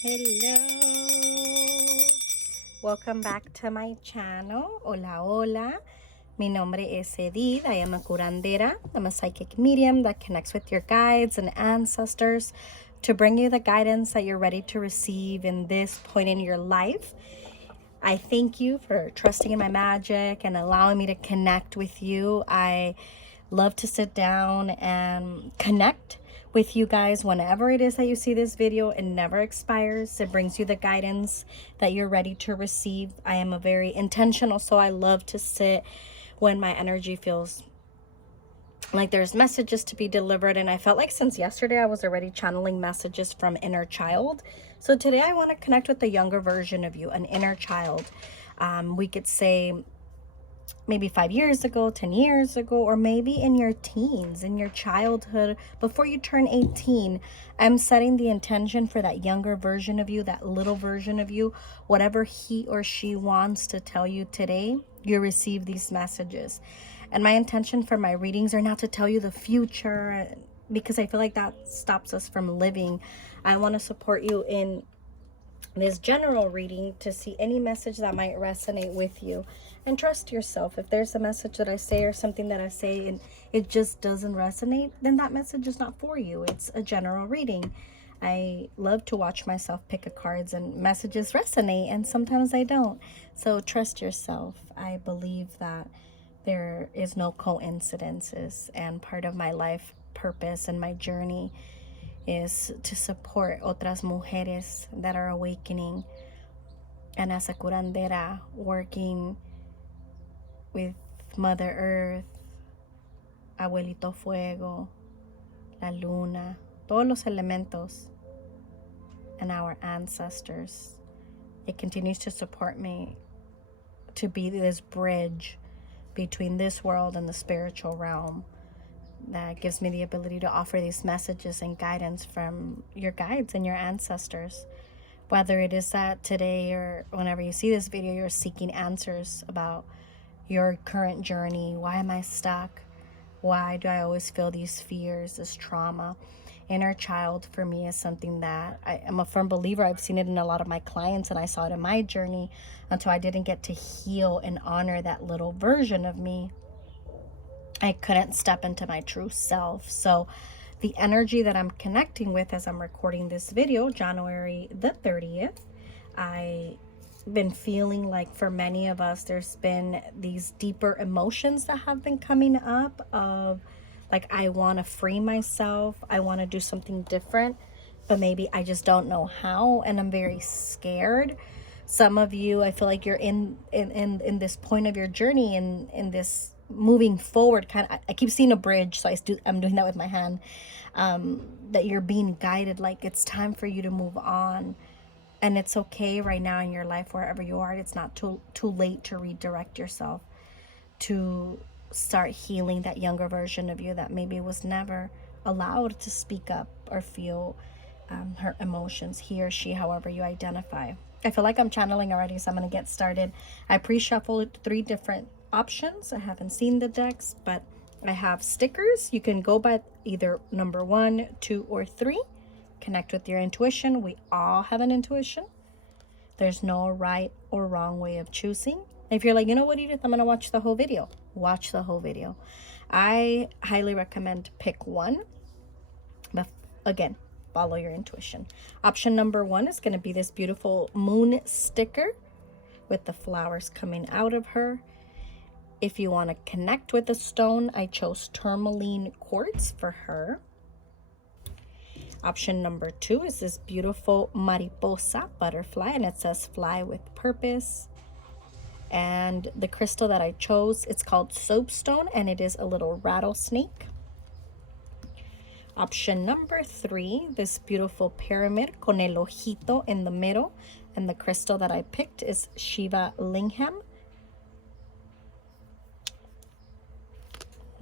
Hello, welcome back to my channel. Hola, hola. Mi nombre es Edith. I am a curandera. I'm a psychic medium that connects with your guides and ancestors to bring you the guidance that you're ready to receive in this point in your life. I thank you for trusting in my magic and allowing me to connect with you. I love to sit down and connect with you guys whenever it is that you see this video. It never expires. It brings you the guidance that you're ready to receive. I am a very intentional, so I love to sit when my energy feels like there's messages to be delivered. And I felt like since yesterday I was already channeling messages from inner child. So today I want to connect with the younger version of you, an inner child. We could say maybe 5 years ago, 10 years ago, or maybe in your teens, in your childhood, before you turn 18. I'm setting the intention for that younger version of you, that little version of you, whatever he or she wants to tell you today, you receive these messages. And my intention for my readings are not to tell you the future, because I feel like that stops us from living. I want to support you in this general reading to see any message that might resonate with you. And trust yourself. If there's a message that I say or something that I say and it just doesn't resonate, then that message is not for you. It's a general reading. I love to watch myself pick a cards and messages resonate, and sometimes they don't. So trust yourself. I believe that there is no coincidences, and part of my life purpose and my journey is to support otras mujeres that are awakening, and as a curandera, working with Mother Earth, Abuelito Fuego, La Luna, todos los elementos, and our ancestors. It continues to support me to be this bridge between this world and the spiritual realm. That gives me the ability to offer these messages and guidance from your guides and your ancestors. Whether it is that today or whenever you see this video, you're seeking answers about your current journey. Why am I stuck? Why do I always feel these fears, this trauma? Inner child for me is something that I am a firm believer. I've seen it in a lot of my clients, and I saw it in my journey until I didn't get to heal and honor that little version of me. I couldn't step into my true self. So the energy that I'm connecting with as I'm recording this video, January the 30th, I've been feeling like for many of us, there's been these deeper emotions that have been coming up of like, I want to free myself. I want to do something different, but maybe I just don't know how. And I'm very scared. Some of you, I feel like you're in this point of your journey, in this moving forward kind of. I keep seeing a bridge, so I'm doing that with my hand, that you're being guided, like it's time for you to move on. And it's okay right now in your life, wherever you are. It's not too late to redirect yourself, to start healing that younger version of you that maybe was never allowed to speak up or feel her emotions, he or she, however you identify. I feel like I'm channeling already, so I'm going to get started. I pre-shuffled 3 different options. I haven't seen the decks, but I have stickers. You can go by either number 1, 2, or 3. Connect with your intuition. We all have an intuition. There's no right or wrong way of choosing. If you're like, you know what, Edith, I'm going to watch the whole video. Watch the whole video. I highly recommend pick one. But again, follow your intuition. Option number 1 is going to be this beautiful moon sticker with the flowers coming out of her. If you want to connect with the stone, I chose Tourmaline Quartz for her. Option number 2 is this beautiful mariposa butterfly, and it says fly with purpose. And the crystal that I chose, it's called Soapstone, and it is a little rattlesnake. Option number 3, this beautiful pyramid con el ojito in the middle, and the crystal that I picked is Shiva Lingham.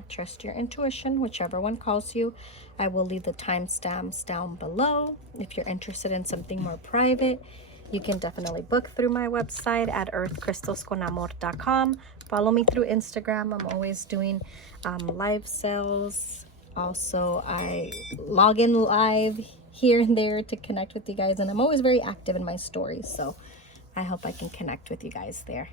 Trust your intuition, whichever one calls you. I will leave the timestamps down below. If you're interested in something more private, you can definitely book through my website at earthcrystalsconamor.com. Follow me through Instagram. I'm always doing live sales. Also, I log in live here and there to connect with you guys. And I'm always very active in my stories. So I hope I can connect with you guys there.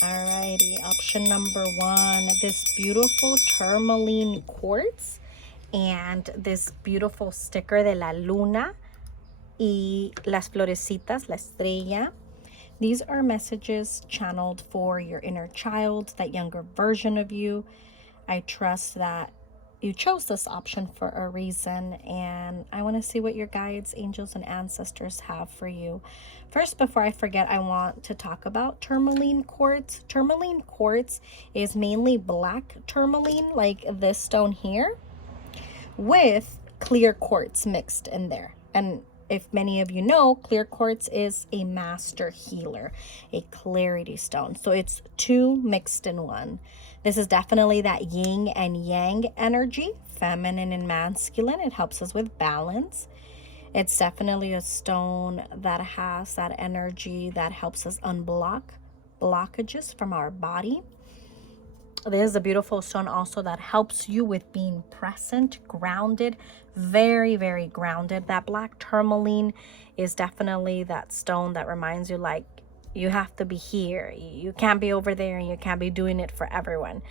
Alrighty, option number 1, this beautiful Tourmaline Quartz and this beautiful sticker de la luna y las florecitas, la estrella. These are messages channeled for your inner child, that younger version of you. I trust that you chose this option for a reason, and I want to see what your guides, angels, and ancestors have for you. First, before I forget, I want to talk about tourmaline quartz. Tourmaline quartz is mainly black tourmaline, like this stone here, with clear quartz mixed in there. And if many of you know, clear quartz is a master healer, a clarity stone. So it's 2 mixed in 1. This is definitely that yin and yang energy, feminine and masculine. It helps us with balance. It's definitely a stone that has that energy that helps us unblock blockages from our body. This is a beautiful stone also that helps you with being present, grounded, very, very grounded. That black tourmaline is definitely that stone that reminds you, like, you have to be here. You can't be over there, and you can't be doing it for everyone.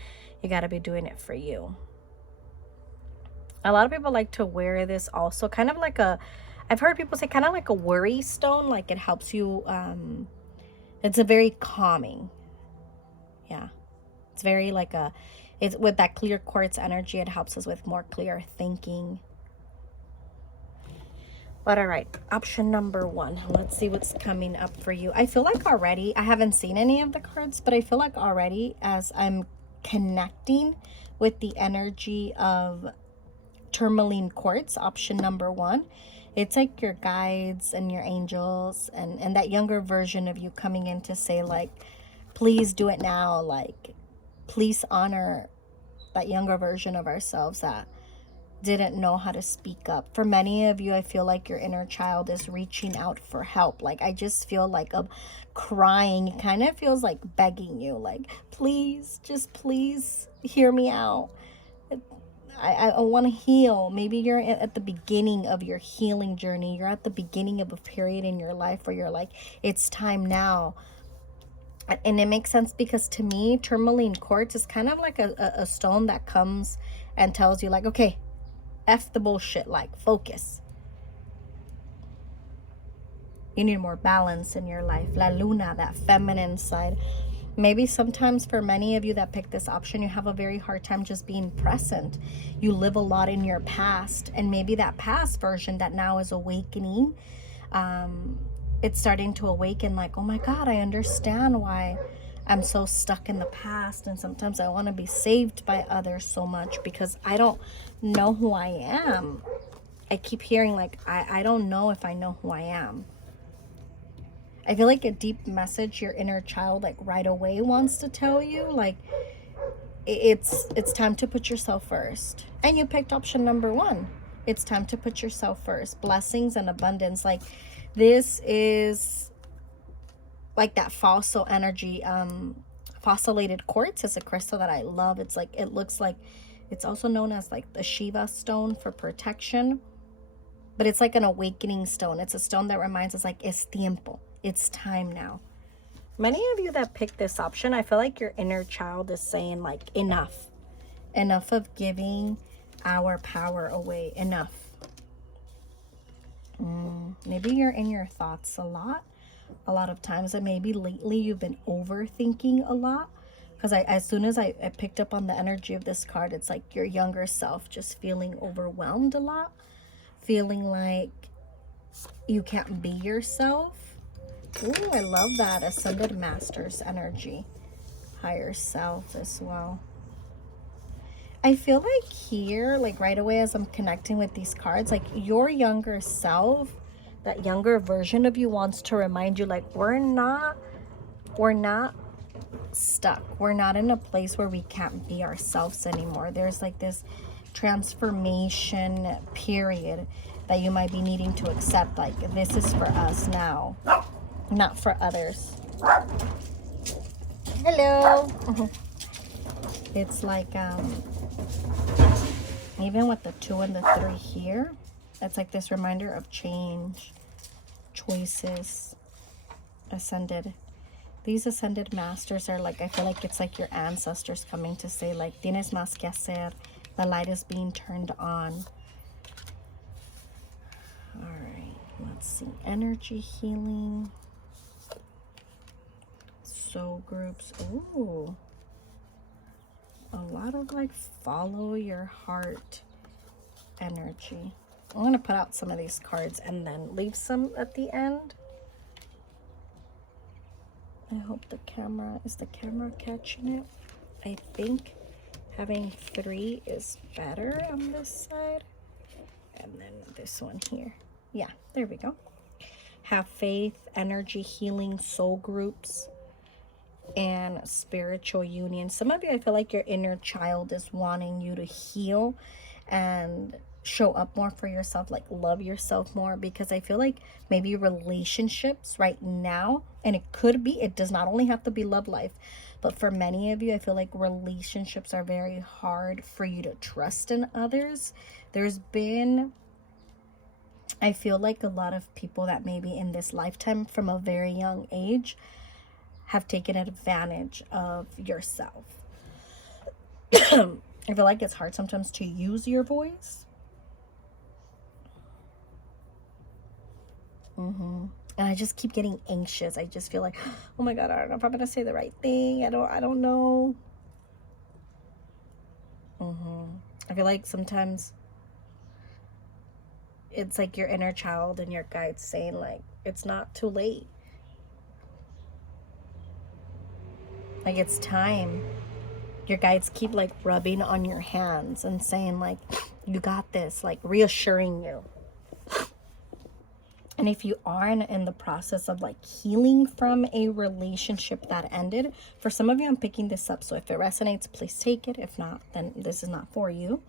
You got to be doing it for you. A lot of people like to wear this also, kind of like a, I've heard people say kind of like a worry stone, like it helps you, it's a very calming. Yeah. It's very like a, it's with that clear quartz energy, it helps us with more clear thinking. But all right, option number 1. Let's see what's coming up for you. I feel like already, I haven't seen any of the cards, but I feel like already as I'm connecting with the energy of tourmaline quartz, option number 1, it's like your guides and your angels and that younger version of you coming in to say, like, please do it now. Like, please honor that younger version of ourselves that didn't know how to speak up. For many of you, I feel like your inner child is reaching out for help. Like, I just feel like I'm crying. It kind of feels like begging you, like, please, just please hear me out. I want to heal. Maybe you're at the beginning of your healing journey. You're at the beginning of a period in your life where you're like, it's time now. And it makes sense because to me, tourmaline quartz is kind of like a stone that comes and tells you, like, okay, F the bullshit, like, focus. You need more balance in your life. La luna, that feminine side. Maybe sometimes for many of you that pick this option, you have a very hard time just being present. You live a lot in your past, and maybe that past version that now is awakening, it's starting to awaken, like, oh my God, I understand why I'm so stuck in the past. And sometimes I want to be saved by others so much because I don't know who I am. I keep hearing, like, I don't know if I know who I am. I feel like a deep message your inner child, like, right away wants to tell you, like, it's time to put yourself first. And you picked option number 1. It's time to put yourself first. Blessings and abundance. Like, this is like that fossil energy. Fossilated quartz is a crystal that I love. It's like, it looks like, it's also known as like the Shiva stone for protection. But it's like an awakening stone. It's a stone that reminds us, like, es tiempo. It's time now. Many of you that pick this option, I feel like your inner child is saying, like, enough. Enough of giving our power away. Enough. Maybe you're in your thoughts a lot of times, and maybe lately you've been overthinking a lot. Because as soon as I picked up on the energy of this card, it's like your younger self just feeling overwhelmed a lot. Feeling like you can't be yourself. Ooh, I love that. Ascended Masters energy. Higher self as well. I feel like here, like right away as I'm connecting with these cards, like your younger self, that younger version of you wants to remind you, like, we're not stuck. We're not in a place where we can't be ourselves anymore. There's like this transformation period that you might be needing to accept, like, this is for us now, not for others. Hello. It's like Even with the 2 and the 3 here, it's like this reminder of change, choices, ascended. These ascended masters are like, I feel like it's like your ancestors coming to say like, tienes más que hacer. The light is being turned on. All right, let's see. Energy healing. Soul groups. Ooh. A lot of like follow your heart energy. I'm going to put out some of these cards and then leave some at the end. I hope the camera, is the camera catching it? I think having 3 is better on this side. And then this one here. Yeah, there we go. Have faith, energy healing, soul groups, and spiritual union. Some of you, I feel like your inner child is wanting you to heal and show up more for yourself, like love yourself more, because I feel like maybe relationships right now, and it could be, it does not only have to be love life, but for many of you, I feel like relationships are very hard for you to trust in others. There's been, I feel like a lot of people that maybe in this lifetime from a very young age have taken advantage of yourself. I feel like it's hard sometimes to use your voice. And I just keep getting anxious. I just feel like, oh my God, I don't know if I'm gonna say the right thing. I don't know. I feel like sometimes it's like your inner child and your guides saying like, it's not too late. Like, it's time. Your guides keep like rubbing on your hands and saying like, you got this, like reassuring you. And if you are in the process of like healing from a relationship that ended, for some of you, I'm picking this up. So if it resonates, please take it. If not, then this is not for you.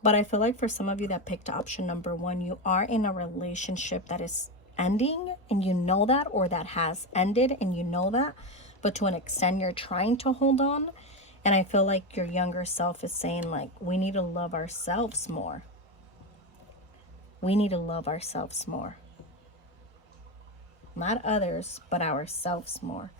But I feel like for some of you that picked option number 1, you are in a relationship that is ending and you know that, or that has ended and you know that, but to an extent you're trying to hold on. And I feel like your younger self is saying like, we need to love ourselves more. We need to love ourselves more. Not others, but ourselves more.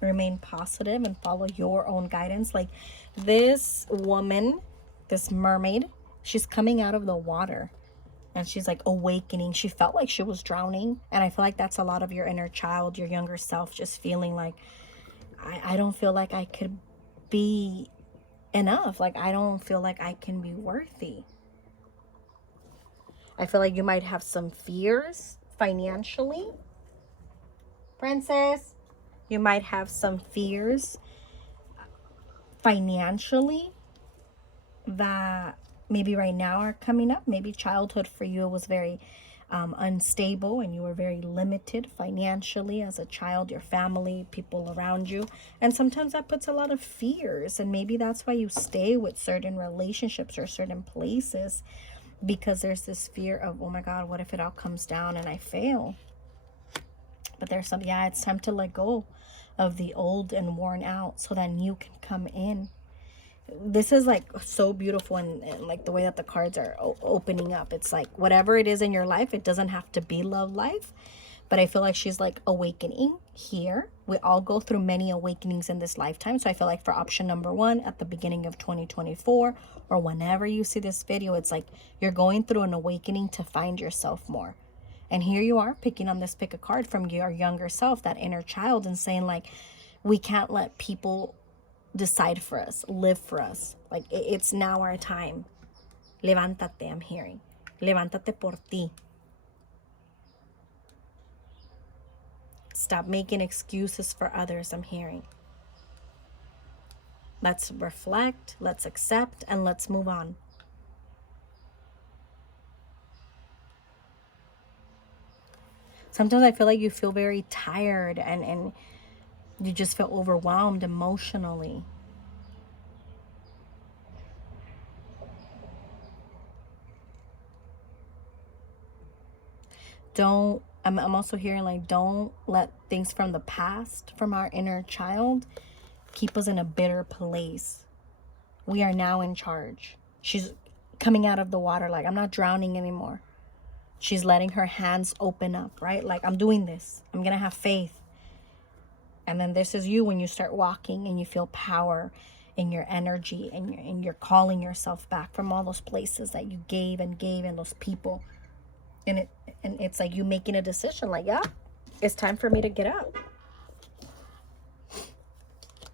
Remain positive and follow your own guidance. Like this woman, this mermaid, she's coming out of the water and she's like awakening. She felt like she was drowning. And I feel like that's a lot of your inner child, your younger self, just feeling like, I don't feel like I could be enough. Like, I don't feel like I can be worthy. I feel like you might have some fears financially. Princess, you might have some fears financially that maybe right now are coming up. Maybe childhood for you was very unstable and you were very limited financially as a child, your family, people around you. And sometimes that puts a lot of fears, and maybe that's why you stay with certain relationships or certain places, because there's this fear of, oh my God, what if it all comes down and I fail? But there's some, yeah, it's time to let go of the old and worn out so that new can come in. This is like so beautiful, and like the way that the cards are opening up. It's like whatever it is in your life, it doesn't have to be love life. But I feel like she's like awakening here. We all go through many awakenings in this lifetime. So I feel like for option number 1 at the beginning of 2024, or whenever you see this video, it's like you're going through an awakening to find yourself more. And here you are picking on this pick a card from your younger self, that inner child, and saying like, we can't let people decide for us, live for us. Like it's now our time. Levántate, I'm hearing. Levántate por ti. Stop making excuses for others, I'm hearing. Let's reflect, let's accept, and let's move on. Sometimes I feel like you feel very tired and you just feel overwhelmed emotionally. I'm also hearing like, don't let things from the past, from our inner child, keep us in a bitter place We are now in charge. She's coming out of the water like, I'm not drowning anymore. She's letting her hands open up, right? Like, I'm doing this. I'm going to have faith. And then this is you when you start walking and you feel power in your energy, and you're calling yourself back from all those places that you gave and those people. And it's like you making a decision like, yeah, it's time for me to get up.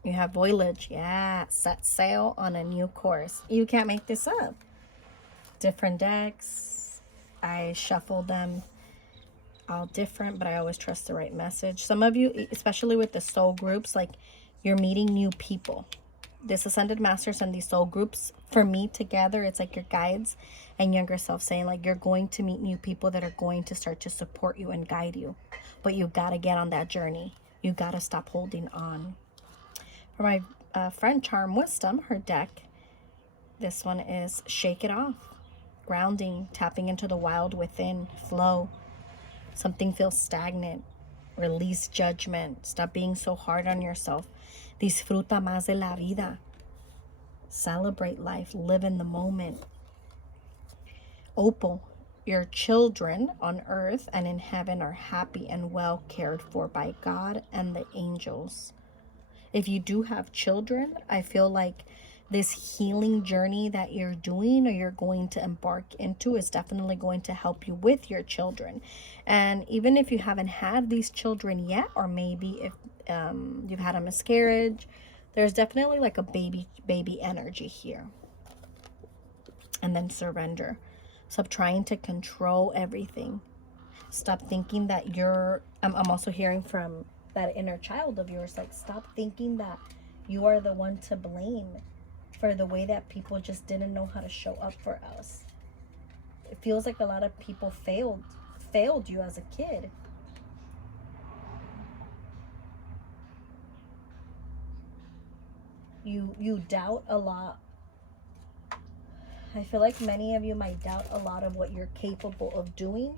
You have voyage. Yeah, set sail on a new course. You can't make this up. Different decks. I shuffled them all different, but I always trust the right message. Some of you, especially with the soul groups, like you're meeting new people. This Ascended Masters and these soul groups, for me together, it's like your guides and younger self saying like you're going to meet new people that are going to start to support you and guide you. But you got to get on that journey. You got to stop holding on. For my friend Charm Wisdom, her deck, this one is Shake It Off. Grounding, tapping into the wild within, flow. Something feels stagnant. Release judgment. Stop being so hard on yourself. Disfruta más de la vida. Celebrate life. Live in the moment. Opal, your children on earth and in heaven are happy and well cared for by God and the angels. If you do have children, I feel like this healing journey that you're doing or you're going to embark into is definitely going to help you with your children. And even if you haven't had these children yet, or maybe if you've had a miscarriage, there's definitely like a baby energy here. And then surrender. Stop trying to control everything. Stop thinking that I'm also hearing from that inner child of yours, like stop thinking that you are the one to blame for the way that people just didn't know how to show up for us. It feels like a lot of people failed you as a kid. You doubt a lot. I feel like many of you might doubt a lot of what you're capable of doing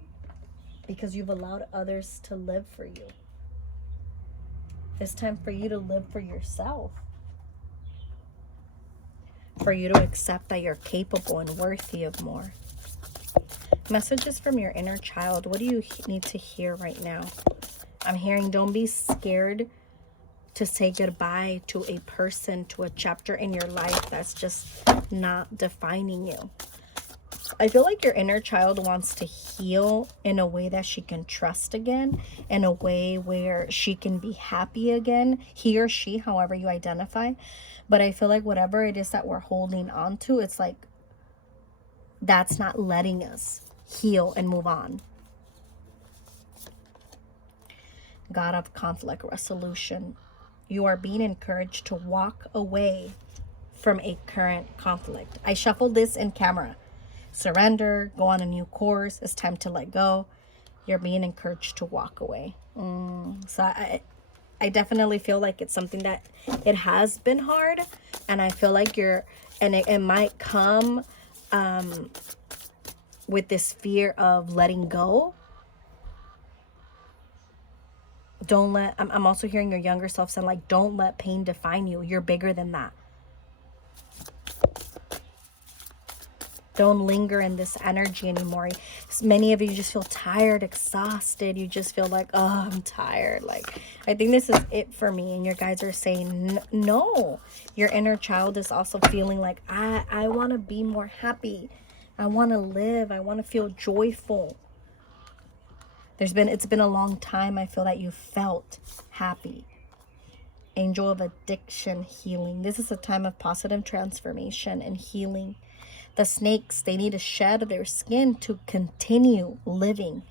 because you've allowed others to live for you. It's time for you to live for yourself. For you to accept that you're capable and worthy of more. Messages from your inner child. What do you need to hear right now? I'm hearing don't be scared to say goodbye to a person, to a chapter in your life that's just not defining you. I feel like your inner child wants to heal in a way that she can trust again, in a way where she can be happy again, he or she, however you identify. But I feel like whatever it is that we're holding on to, it's like that's not letting us heal and move on. God of conflict resolution. You are being encouraged to walk away from a current conflict. I shuffled this in camera. Surrender, go on a new course. It's time to let go. You're being encouraged to walk away. So I definitely feel like it's something that it has been hard, and I feel like it might come with this fear of letting go. I'm also hearing your younger self saying like, don't let pain define you. You're bigger than that. Don't linger in this energy anymore. Many of you just feel tired, exhausted. You just feel like, oh, I'm tired. Like, I think this is it for me. And your guys are saying, no. Your inner child is also feeling like, I want to be more happy. I want to live. I want to feel joyful. It's been a long time. I feel that you felt happy. Angel of addiction healing. This is a time of positive transformation and healing. The snakes, they need to shed their skin to continue living.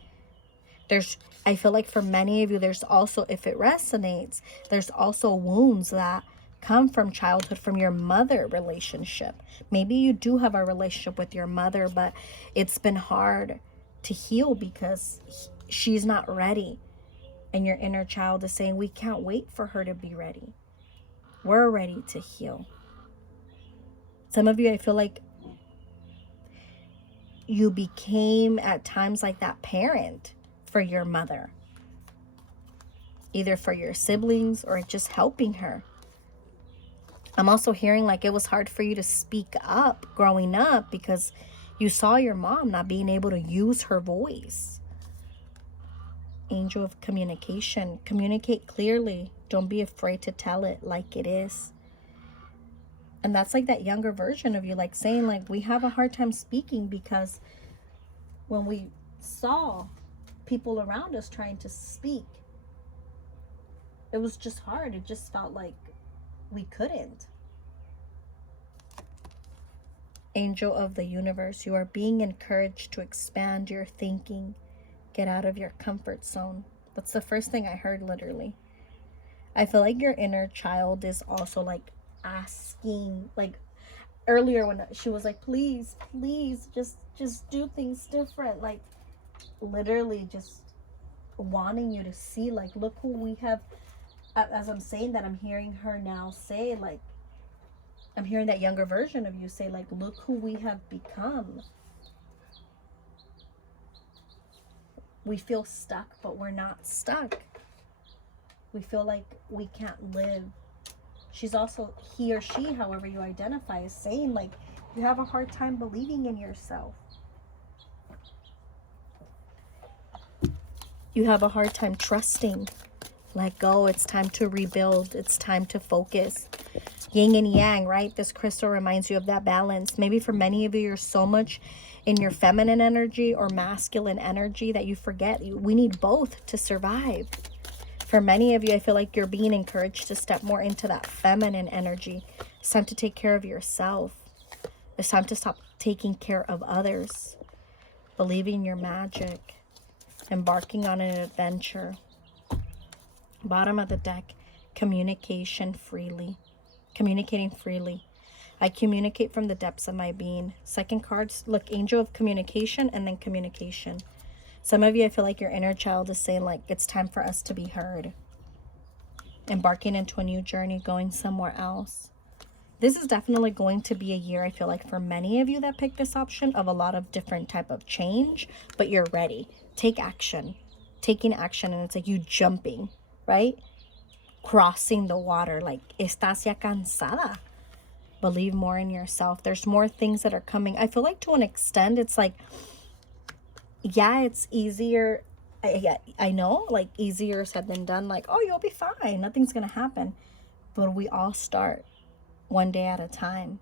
I feel like for many of you, there's also, if it resonates, there's also wounds that come from childhood, from your mother relationship. Maybe you do have a relationship with your mother, but it's been hard to heal because she's not ready. And your inner child is saying, we can't wait for her to be ready. We're ready to heal. Some of you, I feel like you became at times like that parent for your mother, either for your siblings or just helping her. I'm also hearing like it was hard for you to speak up growing up because you saw your mom not being able to use her voice. Angel of communication. Communicate clearly. Don't be afraid to tell it like it is. And that's like that younger version of you, like saying like we have a hard time speaking because when we saw people around us trying to speak, it was just hard. It just felt like we couldn't. Angel of the universe, you are being encouraged to expand your thinking. Get out of your comfort zone. That's the first thing I heard, literally. I feel like your inner child is also like asking, like earlier when she was like, please, please, just do things different. Like literally just wanting you to see, like, look who we have. As I'm saying that, I'm hearing her now say, like, I'm hearing that younger version of you say, like, look who we have become. We feel stuck, but we're not stuck. We feel like we can't live. She's also, he or she, however you identify, is saying, like, you have a hard time believing in yourself. You have a hard time trusting. Let go. It's time to rebuild. It's time to focus. Yin and yang, right? This crystal reminds you of that balance. Maybe for many of you, you're so much in your feminine energy or masculine energy that you forget. We need both to survive. For many of you, I feel like you're being encouraged to step more into that feminine energy. It's time to take care of yourself. It's time to stop taking care of others. Believing your magic. Embarking on an adventure. Bottom of the deck, communication freely. Communicating freely. I communicate from the depths of my being. Second card, look, angel of communication and then communication. Some of you, I feel like your inner child is saying, like, it's time for us to be heard. Embarking into a new journey, going somewhere else. This is definitely going to be a year, I feel like, for many of you that pick this option, of a lot of different type of change, but you're ready. Take action. Taking action, and it's like you jumping, right? Crossing the water, like, estás ya cansada. Believe more in yourself. There's more things that are coming. I feel like to an extent, it's like, yeah, it's easier. I know, like, easier said than done. Like, oh, you'll be fine. Nothing's going to happen. But we all start one day at a time.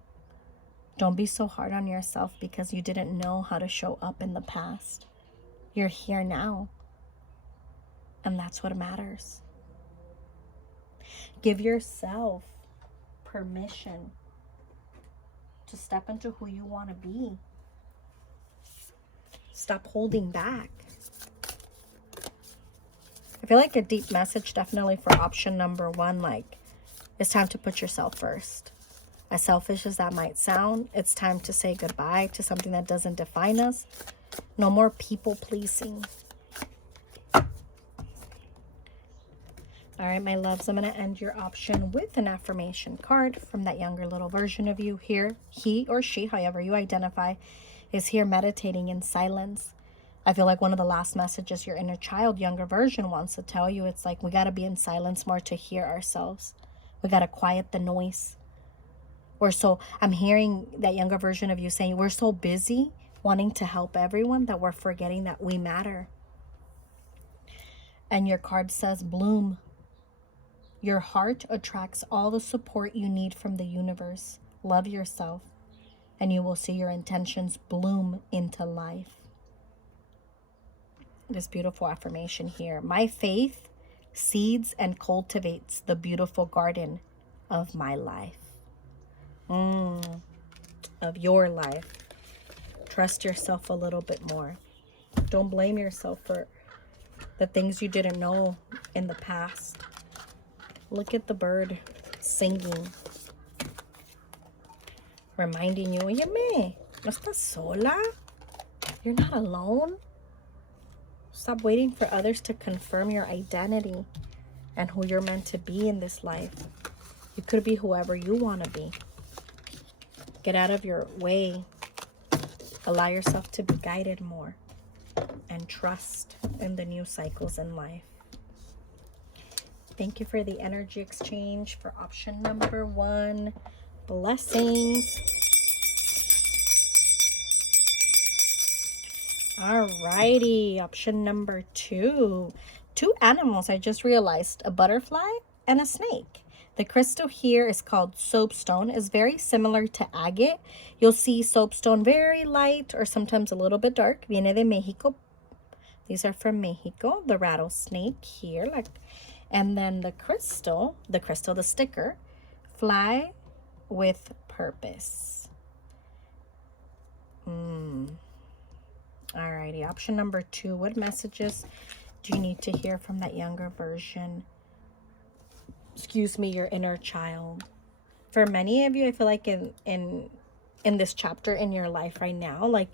Don't be so hard on yourself because you didn't know how to show up in the past. You're here now. And that's what matters. Give yourself permission to step into who you want to be. Stop holding back. I feel like a deep message definitely for option number one, like, it's time to put yourself first. As selfish as that might sound, it's time to say goodbye to something that doesn't define us. No more people pleasing. All right, my loves, I'm going to end your option with an affirmation card from that younger little version of you here. He or she, however you identify, is here meditating in silence. I feel like one of the last messages your inner child, younger version, wants to tell you, it's like we got to be in silence more to hear ourselves. We got to quiet the noise. I'm hearing that younger version of you saying, we're so busy wanting to help everyone that we're forgetting that we matter. And your card says, bloom. Your heart attracts all the support you need from the universe. Love yourself, and you will see your intentions bloom into life. This beautiful affirmation here. My faith seeds and cultivates the beautiful garden of my life. Of your life. Trust yourself a little bit more. Don't blame yourself for the things you didn't know in the past. Look at the bird singing, reminding you, óyeme, no estás sola. You're not alone. Stop waiting for others to confirm your identity and who you're meant to be in this life. You could be whoever you want to be. Get out of your way. Allow yourself to be guided more. And trust in the new cycles in life. Thank you for the energy exchange for option number 1. Blessings. Alrighty, option number 2. 2 animals I just realized, a butterfly and a snake. The crystal here is called soapstone. It's very similar to agate. You'll see soapstone very light or sometimes a little bit dark. Viene de Mexico. These are from Mexico. The rattlesnake here, like, and then the sticker, fly with purpose. Alrighty, option number 2. What messages do you need to hear from that younger version? Excuse me, your inner child. For many of you, I feel like in this chapter in your life right now, like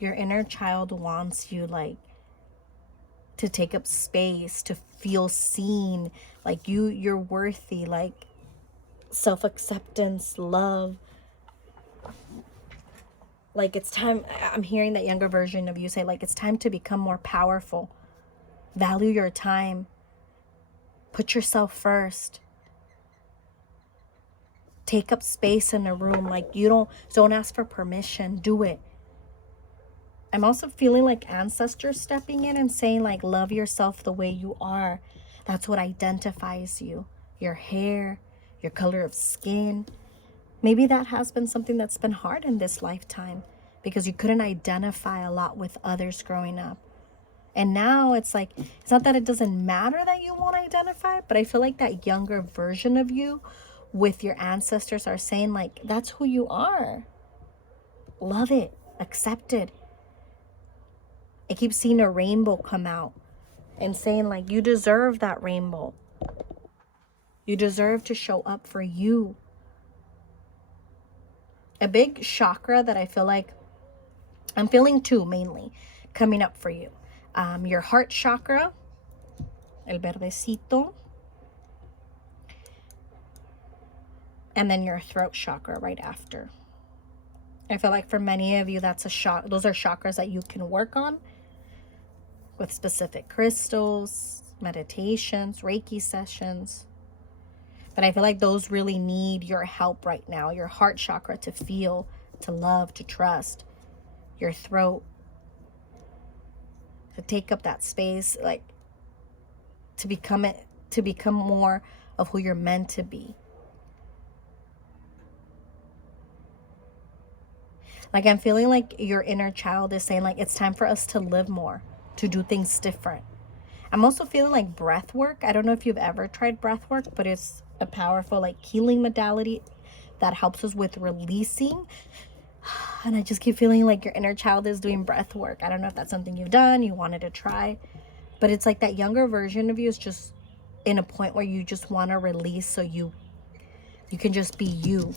your inner child wants you like to take up space, to feel seen, like you're worthy, like self-acceptance, love. Like it's time. I'm hearing that younger version of you say like it's time to become more powerful. Value your time. Put yourself first. Take up space in a room. Like you don't ask for permission. Do it. I'm also feeling like ancestors stepping in and saying like love yourself the way you are. That's what identifies you. Your hair, your color of skin. Maybe that has been something that's been hard in this lifetime because you couldn't identify a lot with others growing up. And now it's like, it's not that it doesn't matter that you won't identify, but I feel like that younger version of you with your ancestors are saying like, that's who you are. Love it. Accept it. I keep seeing a rainbow come out and saying like, you deserve that rainbow. You deserve to show up for you. A big chakra that I feel like, I'm feeling 2 mainly coming up for you. Your heart chakra, el verdecito, and then your throat chakra right after. I feel like for many of you, those are chakras that you can work on with specific crystals, meditations, Reiki sessions. But I feel like those really need your help right now. Your heart chakra to feel, to love, to trust. Your throat to take up that space, like to become more of who you're meant to be. Like I'm feeling like your inner child is saying like it's time for us to live more, to do things different. I'm also feeling like breath work. I don't know if you've ever tried breath work, but it's a powerful like healing modality that helps us with releasing. And I just keep feeling like your inner child is doing breath work. I don't know if that's something you've done, you wanted to try, but it's like that younger version of you is just in a point where you just want to release so you can just be you.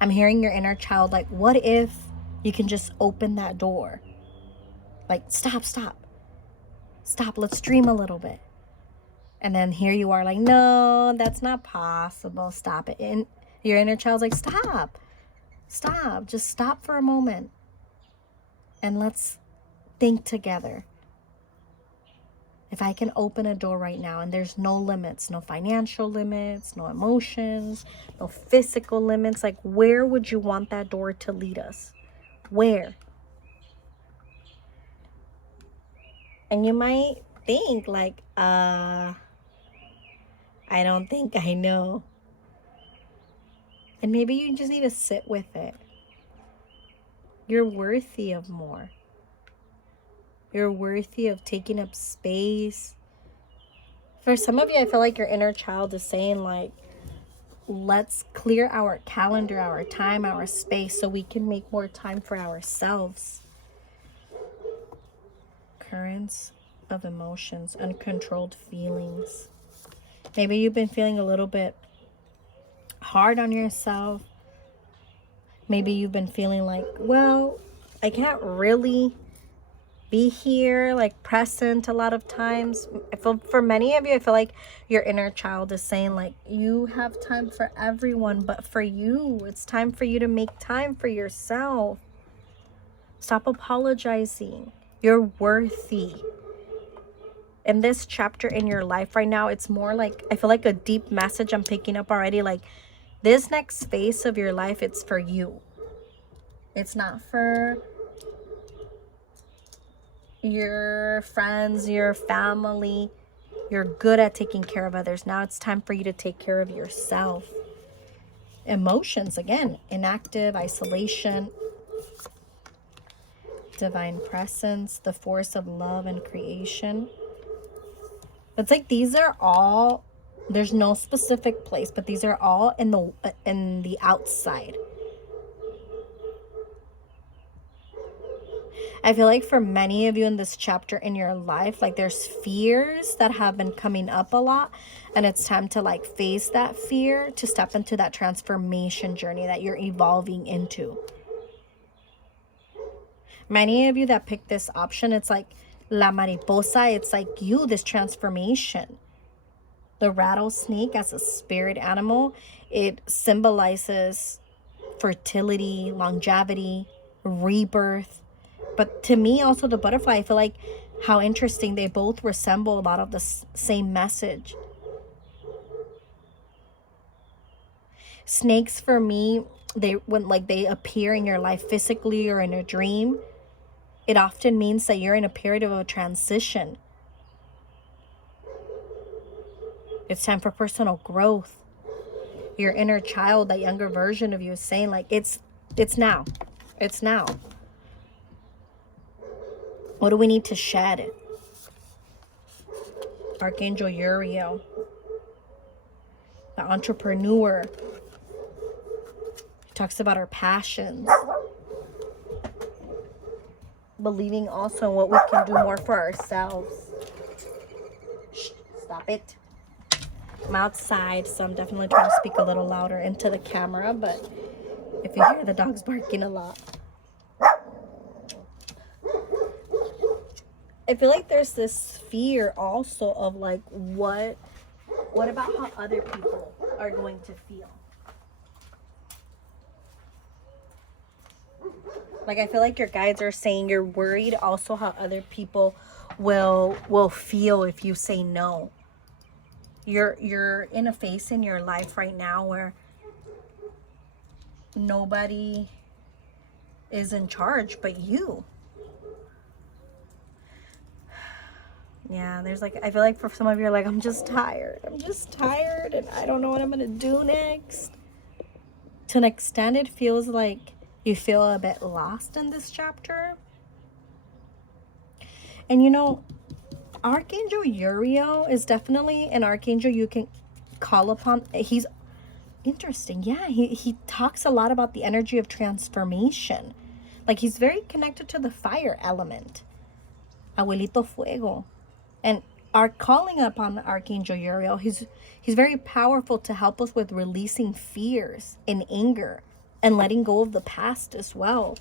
I'm hearing your inner child like, what if you can just open that door? Like, stop, let's dream a little bit. And then here you are like, no, that's not possible. Stop it. And your inner child's like, stop. Just stop for a moment. And let's think together. If I can open a door right now and there's no limits, no financial limits, no emotions, no physical limits, like where would you want that door to lead us? Where? And you might think like, I don't think I know. And maybe you just need to sit with it. You're worthy of more. You're worthy of taking up space. For some of you, I feel like your inner child is saying like, let's clear our calendar, our time, our space so we can make more time for ourselves. Currents of emotions, uncontrolled feelings. Maybe you've been feeling a little bit hard on yourself. Maybe you've been feeling like, well, I can't really be here, like present a lot of times. For many of you, I feel like your inner child is saying like, you have time for everyone, but for you, it's time for you to make time for yourself. Stop apologizing. You're worthy. in this chapter in your life right now, it's more like, I feel like a deep message I'm picking up already. Like this next phase of your life, it's for you. It's not for your friends, your family. You're good at taking care of others. Now it's time for you to take care of yourself. Emotions, again, inactive, isolation, divine presence, the force of love and creation. It's like these are all, there's no specific place, but these are all in the outside. I feel like for many of you in this chapter in your life, like there's fears that have been coming up a lot, and it's time to like face that fear, to step into that transformation journey that you're evolving into. Many of you that picked this option, it's like La Mariposa, it's like you, this transformation. The rattlesnake as a spirit animal, it symbolizes fertility, longevity, rebirth. But to me, also the butterfly, I feel like how interesting, they both resemble a lot of the same message. Snakes for me, when they appear in your life physically or in a dream, it often means that you're in a period of a transition. It's time for personal growth. Your inner child, that younger version of you, is saying like it's now. It's now. What do we need to shed? Archangel Uriel, the entrepreneur, talks about our passions. Believing also in what we can do more for ourselves. Shh, stop it. I'm outside, so I'm definitely trying to speak a little louder into the camera, but if you hear the dogs barking a lot. I feel like there's this fear also of like, what about how other people are going to feel? Like, I feel like your guides are saying you're worried also how other people will feel if you say no. You're in a phase in your life right now where nobody is in charge but you. Yeah, there's like, I feel like for some of you, like, I'm just tired and I don't know what I'm gonna do next. To an extent, it feels like you feel a bit lost in this chapter. And you know, Archangel Uriel is definitely an archangel you can call upon. He's interesting. Yeah, he talks a lot about the energy of transformation. Like, he's very connected to the fire element. Abuelito Fuego. And our calling upon Archangel Uriel, he's very powerful to help us with releasing fears and anger and letting go of the past as well.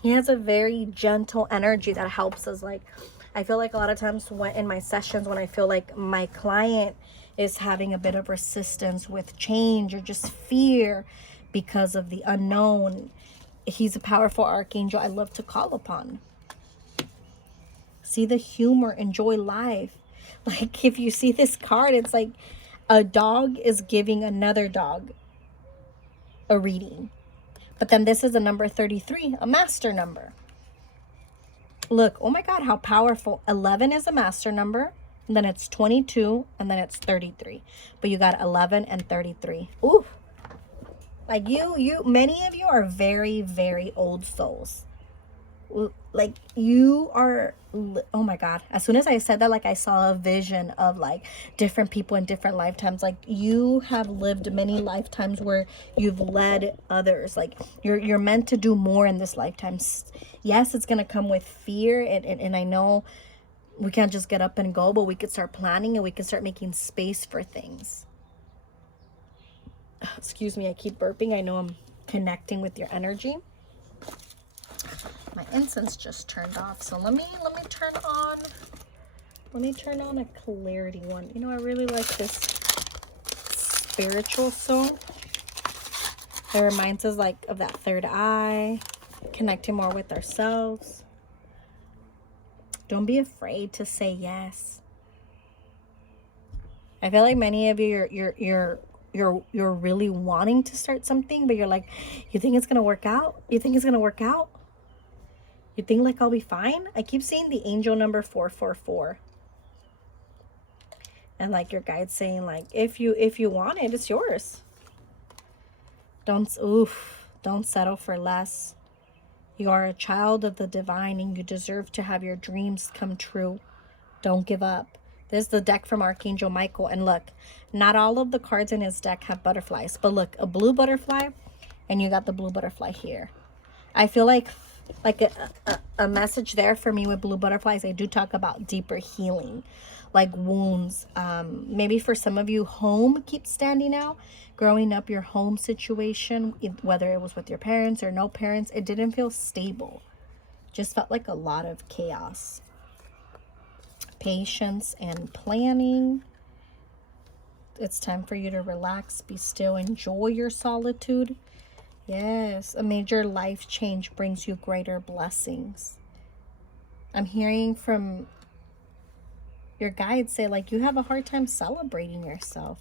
He has a very gentle energy that helps us. Like, I feel like a lot of times when in my sessions, when I feel like my client is having a bit of resistance with change or just fear because of the unknown, he's a powerful archangel I love to call upon. See the humor, enjoy life. Like, if you see this card, it's like a dog is giving another dog a reading. But then this is a number 33, a master number. Look, oh my God, how powerful. 11 is a master number, and then it's 22, and then it's 33. But you got 11 and 33. Ooh. Like many of you are very, very old souls. Like, you are, oh my God, as soon as I said that, like, I saw a vision of like different people in different lifetimes. Like, you have lived many lifetimes where you've led others. Like, you're meant to do more in this lifetime. Yes, it's gonna come with fear, and I know we can't just get up and go, but we could start planning and we can start making space for things. Excuse me, I keep burping. I know I'm connecting with your energy. My incense just turned off, so let me turn on a clarity one. You know, I really like this spiritual soul. It reminds us like of that third eye, connecting more with ourselves. Don't be afraid to say yes. I feel like many of you, you're really wanting to start something, but you're like, you think it's gonna work out? You think it's gonna work out? You think like I'll be fine? I keep seeing the angel number 444. And like your guide's saying, like, if you want it, it's yours. Don't settle for less. You are a child of the divine and you deserve to have your dreams come true. Don't give up. This is the deck from Archangel Michael. And look, not all of the cards in his deck have butterflies. But look, a blue butterfly, and you got the blue butterfly here. I feel like a message there for me with blue butterflies. I do talk about deeper healing, like wounds. Maybe for some of you, home keeps standing out. Growing up, your home situation, whether it was with your parents or no parents, it didn't feel stable. Just felt like a lot of chaos. Patience and planning. It's time for you to relax, be still, enjoy your solitude. Yes, a major life change brings you greater blessings. I'm hearing from your guides say, like, you have a hard time celebrating yourself.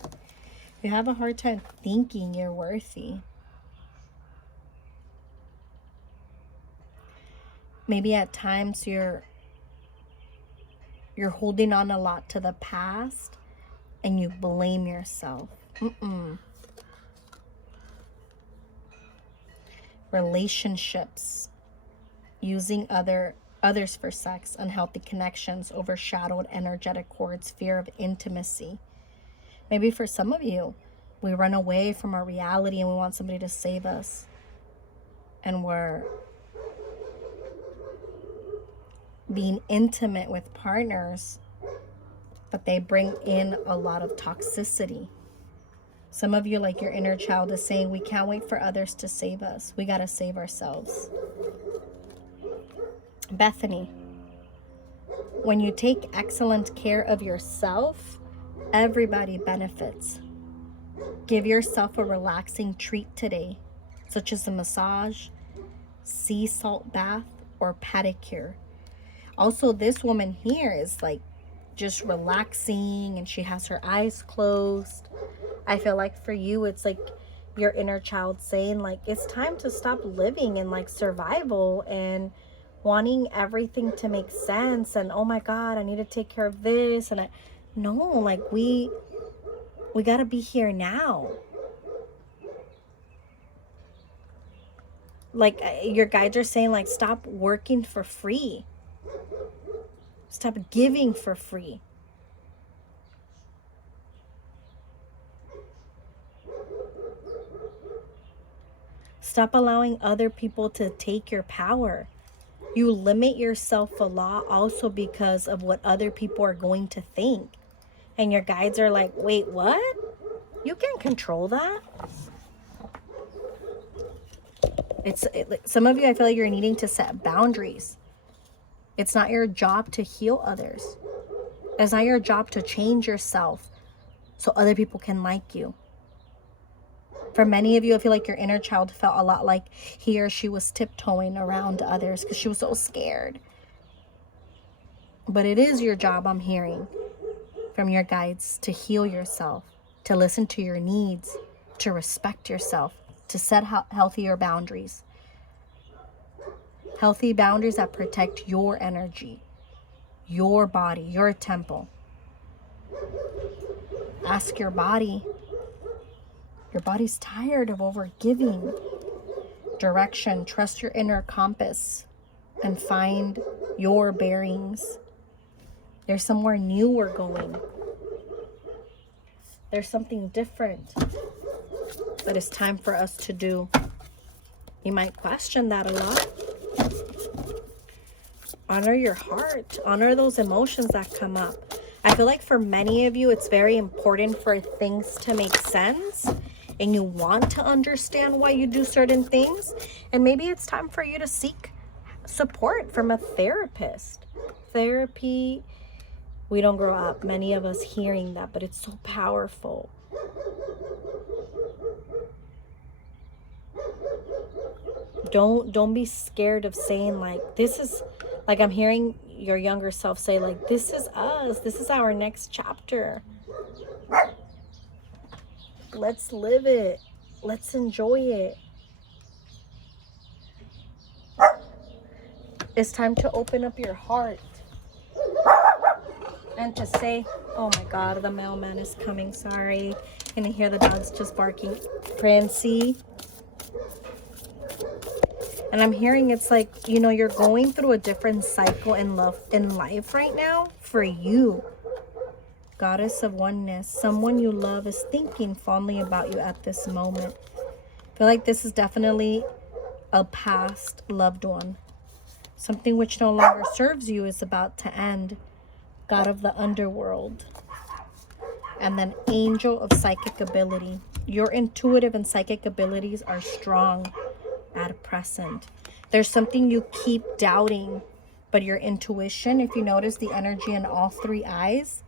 You have a hard time thinking you're worthy. Maybe at times you're holding on a lot to the past and you blame yourself. Relationships, using others for sex, unhealthy connections, overshadowed energetic cords, fear of intimacy. Maybe for some of you, we run away from our reality and we want somebody to save us. And we're being intimate with partners, but they bring in a lot of toxicity. Some of you, like your inner child, is saying, we can't wait for others to save us. We got to save ourselves. Bethany, when you take excellent care of yourself, everybody benefits. Give yourself a relaxing treat today, such as a massage, sea salt bath, or pedicure. Also, this woman here is like just relaxing and she has her eyes closed. I feel like for you, it's like your inner child saying, like, it's time to stop living in like survival and wanting everything to make sense. And oh my God, I need to take care of this. And no, like we got to be here now. Like your guides are saying, like, stop working for free. Stop giving for free. Stop allowing other people to take your power. You limit yourself a lot also because of what other people are going to think. And your guides are like, wait, what? You can't control that. Some of you, I feel like you're needing to set boundaries. It's not your job to heal others. It's not your job to change yourself so other people can like you. For many of you, I feel like your inner child felt a lot like he or she was tiptoeing around others because she was so scared. But it is your job, I'm hearing from your guides, to heal yourself, to listen to your needs, to respect yourself, to set healthier boundaries. Healthy boundaries that protect your energy, your body, your temple. Ask your body. Your body's tired of overgiving. Direction. Trust your inner compass and find your bearings. There's somewhere new we're going. There's something different that it's time for us to do. You might question that a lot. Honor your heart. Honor those emotions that come up. I feel like for many of you, it's very important for things to make sense. And you want to understand why you do certain things. And maybe it's time for you to seek support from a therapist. Therapy, we don't grow up, many of us, hearing that, but it's so powerful. Don't be scared of saying, like, this is, like, I'm hearing your younger self say, like, this is us. This is our next chapter. Let's live it. Let's enjoy it. It's time to open up your heart. And to say, oh my God, the mailman is coming. Sorry. And you hear the dogs just barking. Prancy. And I'm hearing it's like, you know, you're going through a different cycle in life right now for you. Goddess of oneness. Someone you love is thinking fondly about you at this moment. I feel like this is definitely a past loved one. Something which no longer serves you is about to end. God of the underworld. And then angel of psychic ability. Your intuitive and psychic abilities are strong at present. There's something you keep doubting, but your intuition, if you notice the energy in all three eyes,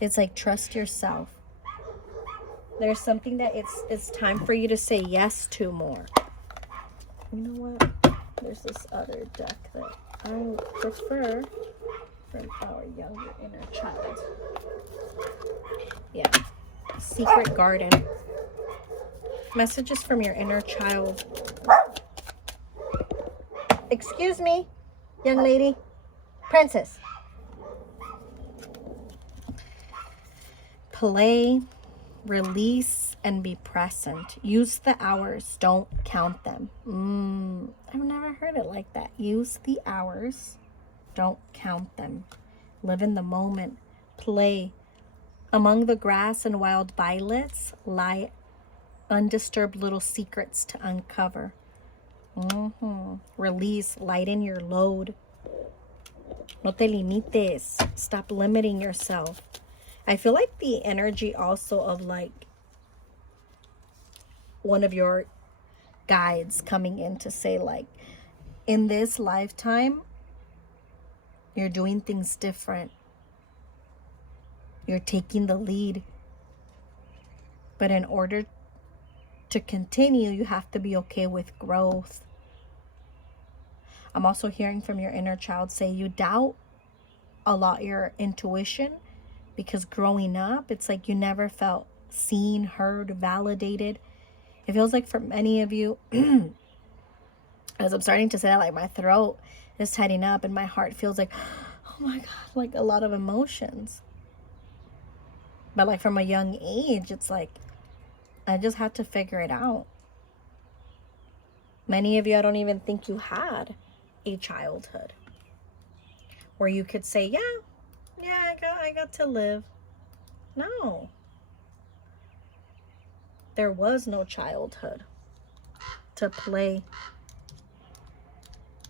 it's like trust yourself. There's something that it's time for you to say yes to more. You know what? There's this other deck that I prefer from our younger inner child. Yeah. Secret garden. Messages from your inner child. Excuse me, young lady. Princess. Play, release, and be present. Use the hours. Don't count them. I've never heard it like that. Use the hours. Don't count them. Live in the moment. Play. Among the grass and wild violets lie undisturbed little secrets to uncover. Release. Lighten your load. No te limites. Stop limiting yourself. I feel like the energy also of like one of your guides coming in to say, like, in this lifetime, you're doing things different. You're taking the lead. But in order to continue, you have to be okay with growth. I'm also hearing from your inner child say you doubt a lot your intuition because growing up, it's like you never felt seen, heard, validated. It feels like for many of you, as I'm starting to say that, like my throat is tightening up and my heart feels like, oh my God, like a lot of emotions. But like from a young age, it's like, I just had to figure it out. Many of you, I don't even think you had a childhood where you could say, yeah, I got to live. No. There was no childhood to play.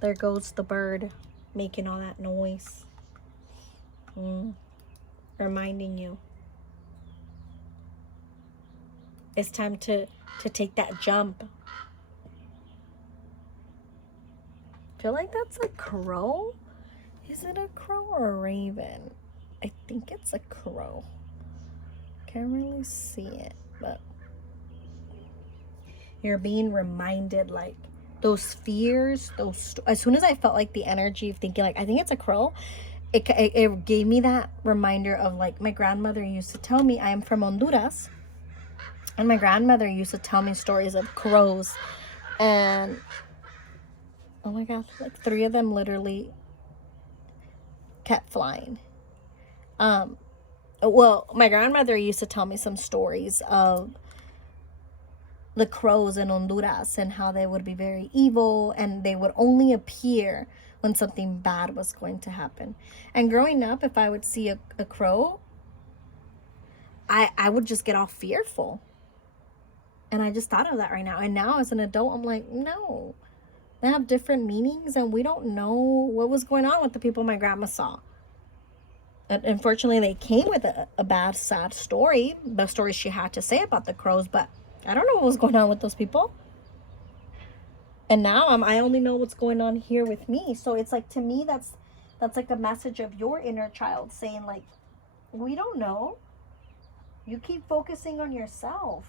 There goes the bird making all that noise. Reminding you. It's time to take that jump. I feel like that's a crow. Is it a crow or a raven? I think it's a crow. Can't really see it, but you're being reminded, like, those fears, as soon as I felt like the energy of thinking, like, I think it's a crow, it gave me that reminder of, like, my grandmother used to tell me, I am from Honduras, and my grandmother used to tell me stories of crows, and oh my gosh, like 3 of them literally kept flying. Well, my grandmother used to tell me some stories of the crows in Honduras and how they would be very evil and they would only appear when something bad was going to happen. And growing up, if I would see a crow, I would just get all fearful. And I just thought of that right now. And now as an adult, I'm like, no. They have different meanings and we don't know what was going on with the people my grandma saw. And unfortunately, they came with a bad, sad story. The story she had to say about the crows, but I don't know what was going on with those people. And now I only know what's going on here with me. So it's like, to me, that's like a message of your inner child saying, like, we don't know. You keep focusing on yourself.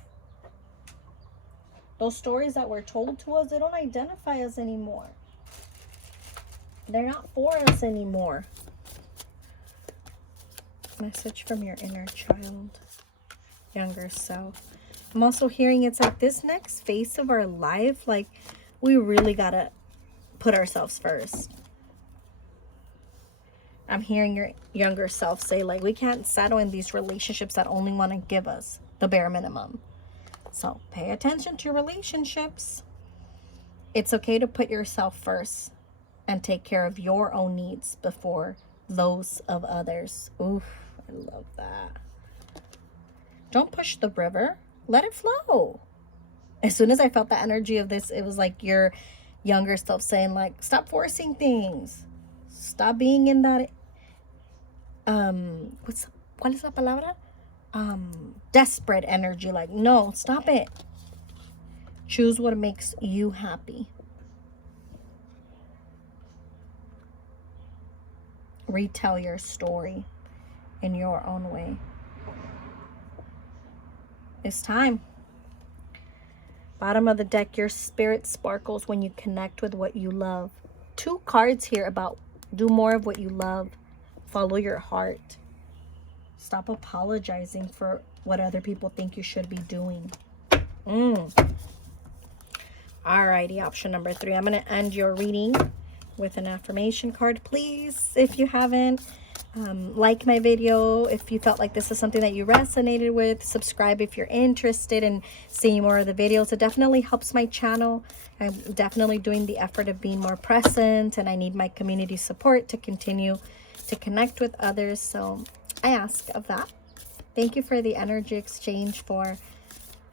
Those stories that were told to us, they don't identify us anymore. They're not for us anymore. Message from your inner child, younger self. I'm also hearing it's like this next phase of our life, like we really gotta put ourselves first. I'm hearing your younger self say, like, we can't settle in these relationships that only want to give us the bare minimum. So pay attention to relationships. It's okay to put yourself first and take care of your own needs before those of others. Oof, I love that. Don't push the river. Let it flow. As soon as I felt the energy of this, it was like your younger self saying, like, stop forcing things. Stop being in that, ¿cuál es la palabra? Desperate energy. Like, no, stop it. Choose what makes you happy. Retell your story in your own way. It's time. Bottom of the deck, your spirit sparkles when you connect with what you love. 2 cards here about do more of what you love. Follow your heart. Stop apologizing for what other people think you should be doing. Alrighty, option number 3. I'm going to end your reading with an affirmation card. Please, if you haven't, like my video if you felt like this is something that you resonated with. Subscribe if you're interested in seeing more of the videos. It definitely helps my channel. I'm definitely doing the effort of being more present, and I need my community support to continue to connect with others. So I ask of that. Thank you for the energy exchange, for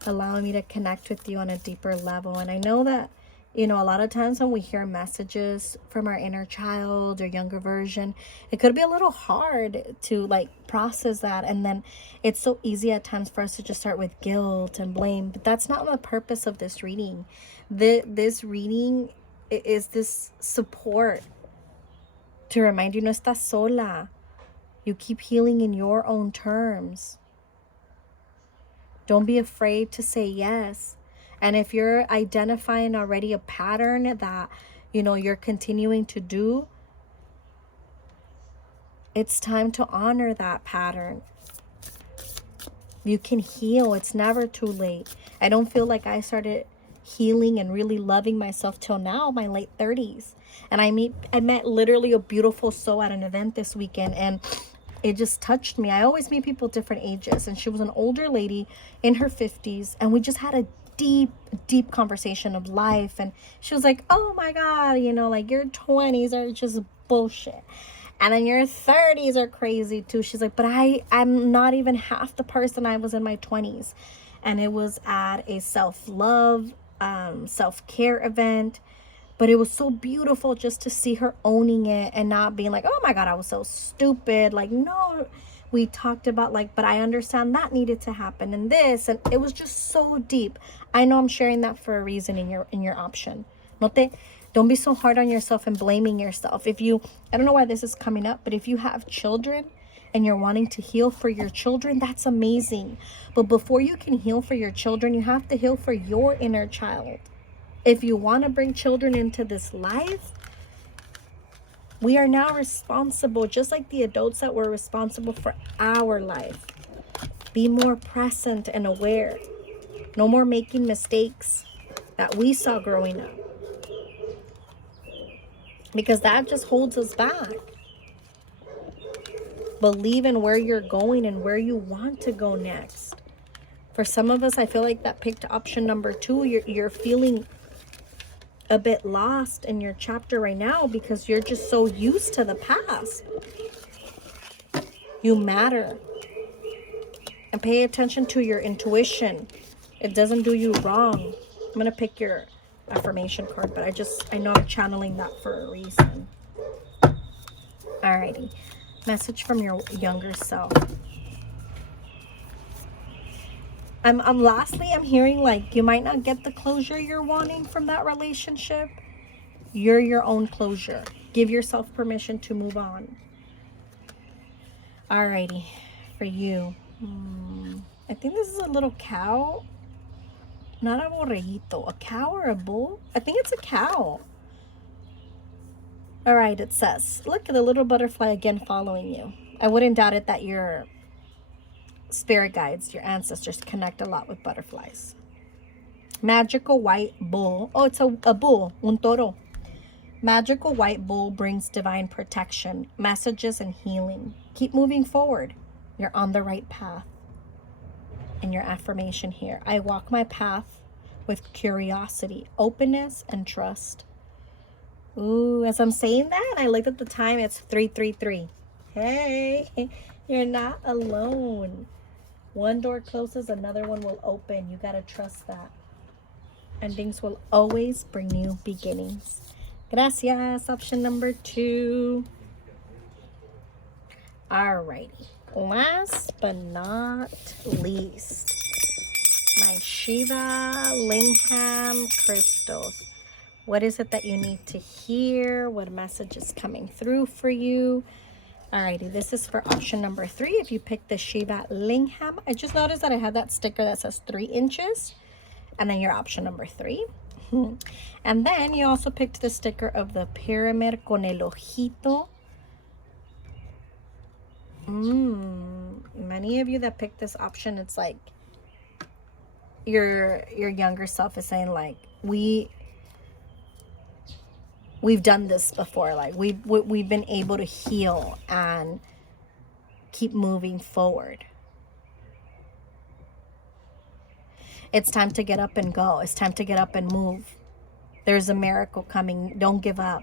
allowing me to connect with you on a deeper level. And I know that, you know, a lot of times when we hear messages from our inner child or younger version, it could be a little hard to like process that. And then it's so easy at times for us to just start with guilt and blame. But that's not the purpose of this reading. This reading is this support to remind you, no estás sola. You keep healing in your own terms. Don't be afraid to say yes. And if you're identifying already a pattern that, you know, you're continuing to do, it's time to honor that pattern. You can heal. It's never too late. I don't feel like I started healing and really loving myself till now, my late 30s. And I met literally a beautiful soul at an event this weekend, and it just touched me. I always meet people different ages, and she was an older lady in her 50s, and we just had a deep conversation of life. And she was like, oh my God, you know, like your 20s are just bullshit, and then your 30s are crazy too. She's like, but I'm not even half the person I was in my 20s. And it was at a self-love, self-care event. But it was so beautiful just to see her owning it and not being like, oh my God, I was so stupid. Like, no, we talked about like, but I understand that needed to happen and this, and it was just so deep. I know I'm sharing that for a reason in your option. Don't be so hard on yourself and blaming yourself. I don't know why this is coming up, but if you have children and you're wanting to heal for your children, that's amazing. But before you can heal for your children, you have to heal for your inner child. If you want to bring children into this life, we are now responsible, just like the adults that were responsible for our life. Be more present and aware. No more making mistakes that we saw growing up, because that just holds us back. Believe in where you're going and where you want to go next. For some of us, I feel like that picked option number 2. You're feeling a bit lost in your chapter right now because you're just so used to the past. You matter. And pay attention to your intuition. It doesn't do you wrong. I'm going to pick your affirmation card, but I know I'm channeling that for a reason. Alrighty. Message from your younger self. Lastly, I'm hearing like you might not get the closure you're wanting from that relationship. You're your own closure. Give yourself permission to move on. Alrighty, for you. I think this is a little cow. Not a borreguito. A cow or a bull? I think it's a cow. Alright, it says, look at the little butterfly again following you. I wouldn't doubt it that your spirit guides, your ancestors, connect a lot with butterflies. Magical white bull. Oh, it's a bull, un toro. Magical white bull brings divine protection, messages, and healing. Keep moving forward. You're on the right path. And your affirmation here: I walk my path with curiosity, openness, and trust. Ooh, as I'm saying that, I looked at the time. It's 3:33. Hey, you're not alone. One door closes, another one will open. You got to trust that. Endings will always bring new beginnings. Gracias. Option number 2. Alrighty. Last but not least, my Shiva Lingham crystals. What is it that you need to hear? What message is coming through for you? Alrighty, this is for option number 3. If you pick the Shiva Lingham, I just noticed that I had that sticker that says 3 inches. And then your option number 3. And then you also picked the sticker of the pyramid con el ojito. Many of you that picked this option, it's like your younger self is saying, like, we've done this before. Like we've been able to heal and keep moving forward. It's time to get up and go. It's time to get up and move. There's a miracle coming. Don't give up.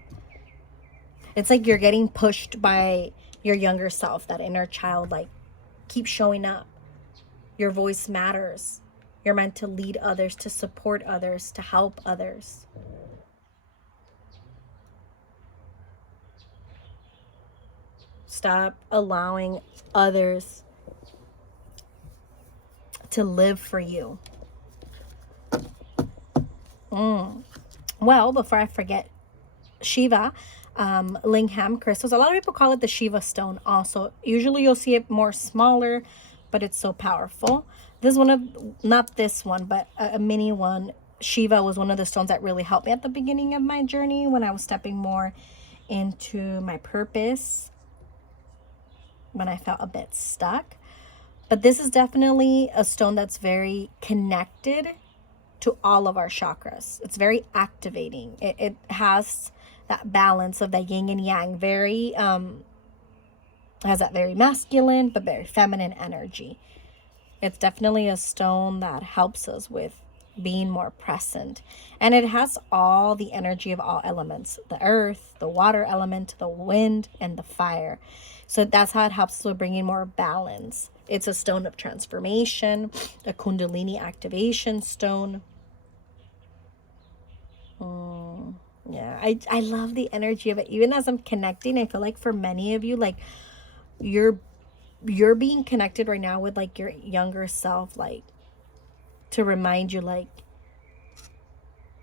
It's like you're getting pushed by your younger self, that inner child, like, keep showing up. Your voice matters. You're meant to lead others, to support others, to help others. Stop allowing others to live for you. Well, before I forget, Shiva Lingham crystals. A lot of people call it the Shiva stone also. Usually you'll see it more smaller, but it's so powerful. This one of, not this one, but a mini one. Shiva was one of the stones that really helped me at the beginning of my journey when I was stepping more into my purpose, when I felt a bit stuck. But this is definitely a stone that's very connected to all of our chakras. It's very activating. It has that balance of the yin and yang. Very has that very masculine but very feminine energy. It's definitely a stone that helps us with being more present. And it has all the energy of all elements: the earth, the water element, the wind, and the fire. So that's how it helps with bringing more balance. It's a stone of transformation, a Kundalini activation stone. Yeah, I love the energy of it. Even as I'm connecting, I feel like for many of you, like, you're being connected right now with, like, your younger self, like, to remind you, like,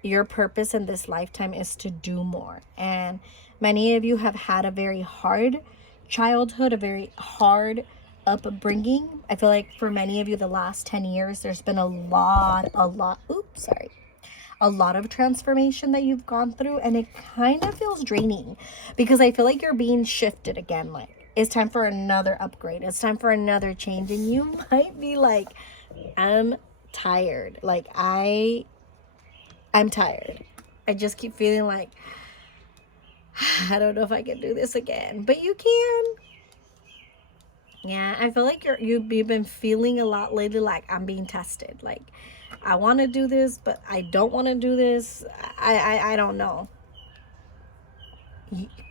your purpose in this lifetime is to do more. And many of you have had a very hard childhood, a very hard upbringing. I feel like for many of you, the last 10 years, there's been a lot of transformation that you've gone through, and it kind of feels draining because I feel like you're being shifted again. Like, it's time for another upgrade. It's time for another change. And you might be like, I'm tired. Like, I'm tired. I just keep feeling like, I don't know if I can do this again. But you can. Yeah, I feel like you've been feeling a lot lately, like, I'm being tested. Like, I want to do this, but I don't want to do this. I don't know.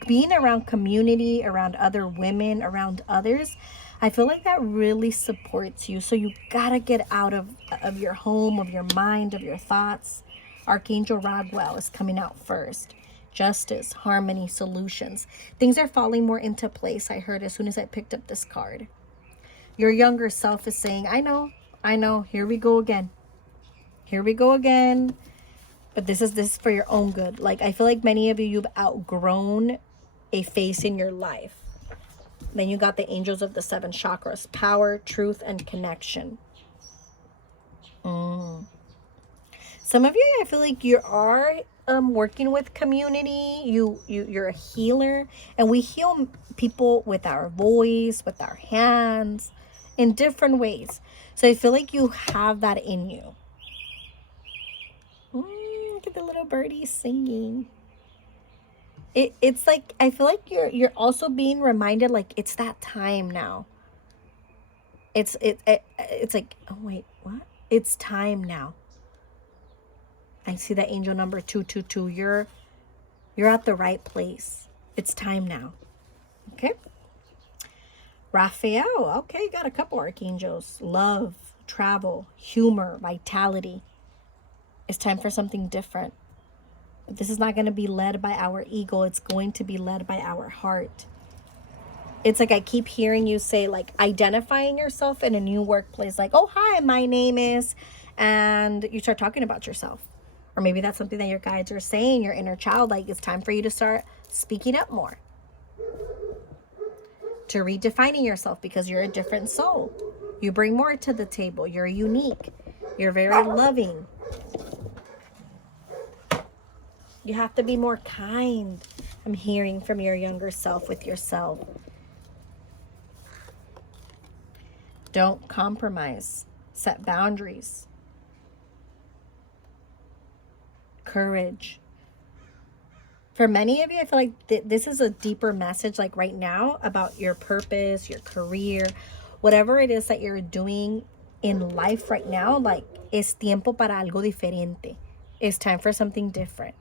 Being around community, around other women, around others, I feel like that really supports you. So you gotta get out of your home, of your mind, of your thoughts. Archangel Raguel is coming out first. Justice, harmony, solutions. Things are falling more into place, I heard, as soon as I picked up this card. Your younger self is saying, I know, here we go again. Here we go again. But this is for your own good. Like, I feel like many of you, you've outgrown a phase in your life. Then you got the angels of the 7 chakras: power, truth, and connection. Some of you, I feel like you are working with community. You're a healer, and we heal people with our voice, with our hands, in different ways. So I feel like you have that in you. Look at the little birdie singing. It's like, I feel like you're also being reminded, like, it's that time now. It's like, oh wait, what? It's time now. I see that angel number 222. You're at the right place. It's time now. Okay. Raphael. Okay, got a couple archangels. Love, travel, humor, vitality. It's time for something different. But this is not going to be led by our ego. It's going to be led by our heart. It's like I keep hearing you say, like, identifying yourself in a new workplace. Like, oh, hi, my name is, and you start talking about yourself. Or maybe that's something that your guides are saying, your inner child, like, it's time for you to start speaking up more. To redefining yourself, because you're a different soul. You bring more to the table. You're unique. You're very loving. You have to be more kind. I'm hearing from your younger self with yourself. Don't compromise. Set boundaries. Courage. For many of you, I feel like this is a deeper message, like right now, about your purpose, your career, whatever it is that you're doing in life right now. Like, es tiempo para algo diferente. It's time for something different.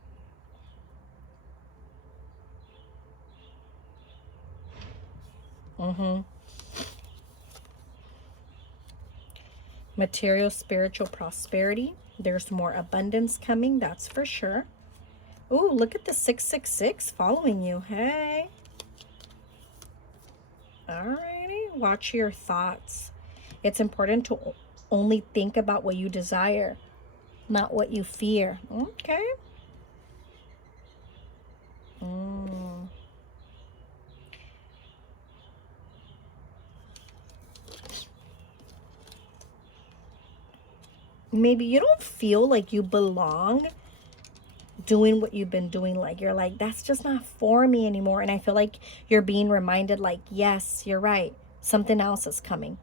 Material, spiritual prosperity. There's more abundance coming, that's for sure. Ooh, look at the 666 following you. Hey. Alrighty. Watch your thoughts. It's important to only think about what you desire, not what you fear. Okay. Maybe you don't feel like you belong doing what you've been doing. Like, you're like, that's just not for me anymore. And I feel like you're being reminded, like, yes, you're right. Something else is coming.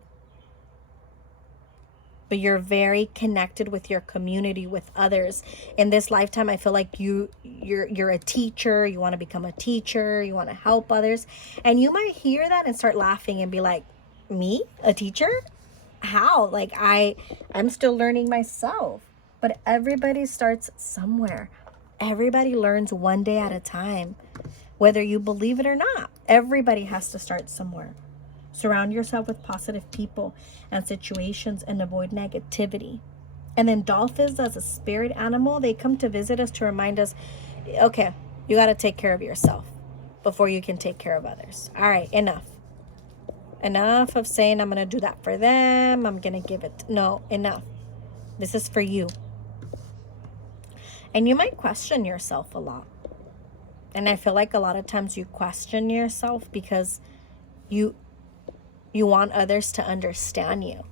But you're very connected with your community, with others. In this lifetime, I feel like you're a teacher. You want to become a teacher. You want to help others. And you might hear that and start laughing and be like, me? A teacher? How? Like, I'm still learning myself. But everybody starts somewhere. Everybody learns one day at a time. Whether you believe it or not, everybody has to start somewhere. Surround yourself with positive people and situations and avoid negativity. And then dolphins, as a spirit animal, they come to visit us to remind us, okay, you got to take care of yourself before you can take care of others. All right, enough. Enough of saying I'm going to do that for them. I'm going to give it. No, enough. This is for you. And you might question yourself a lot. And I feel like a lot of times you question yourself because you want others to understand you.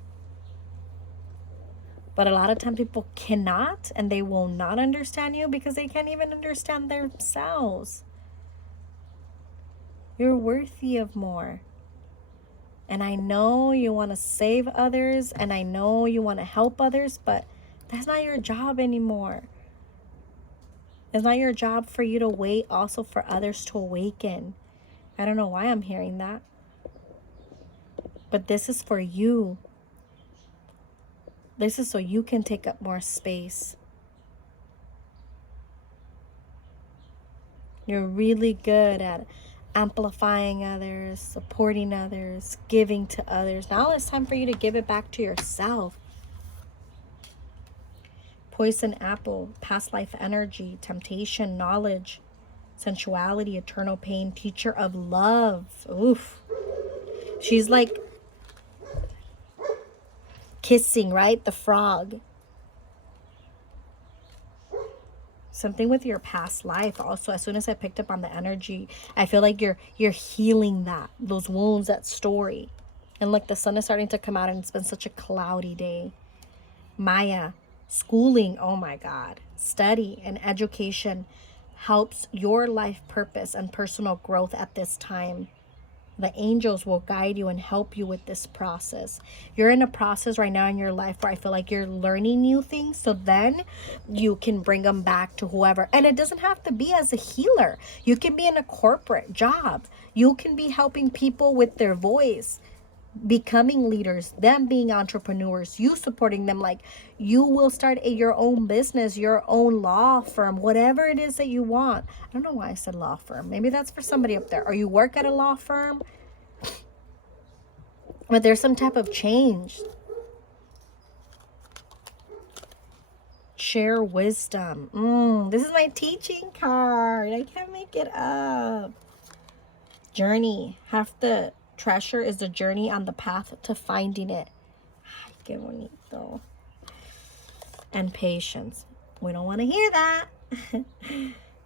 But a lot of times people cannot, and they will not understand you because they can't even understand themselves. You're worthy of more. And I know you want to save others, and I know you want to help others, but that's not your job anymore. It's not your job for you to wait also for others to awaken. I don't know why I'm hearing that. But this is for you. This is so you can take up more space. You're really good at amplifying others, supporting others, giving to others. Now it's time for you to give it back to yourself. Poison apple, past life energy, temptation, knowledge, sensuality, eternal pain, teacher of love. Oof. She's like kissing, right? The frog. Something with your past life also. As soon as I picked up on the energy, I feel like you're healing those wounds, that story. And look, the sun is starting to come out, and it's been such a cloudy day. Maya, Schooling, oh my God, study and education helps your life purpose and personal growth at this time. The angels will guide you and help you with this process. You're in a process right now in your life where I feel like you're learning new things, so then you can bring them back to whoever. And it doesn't have to be as a healer. You can be in a corporate job. You can be helping people with their voice, becoming leaders, them being entrepreneurs, you supporting them. Like, you will start your own business, your own law firm, whatever it is that you want. I don't know why I said law firm. Maybe that's for somebody up there. Or you work at a law firm, but there's some type of change. Share wisdom. This is my teaching card. I can't make it up. Journey. Half the treasure is the journey on the path to finding it. Ay, qué bonito. And patience. We don't want to hear that.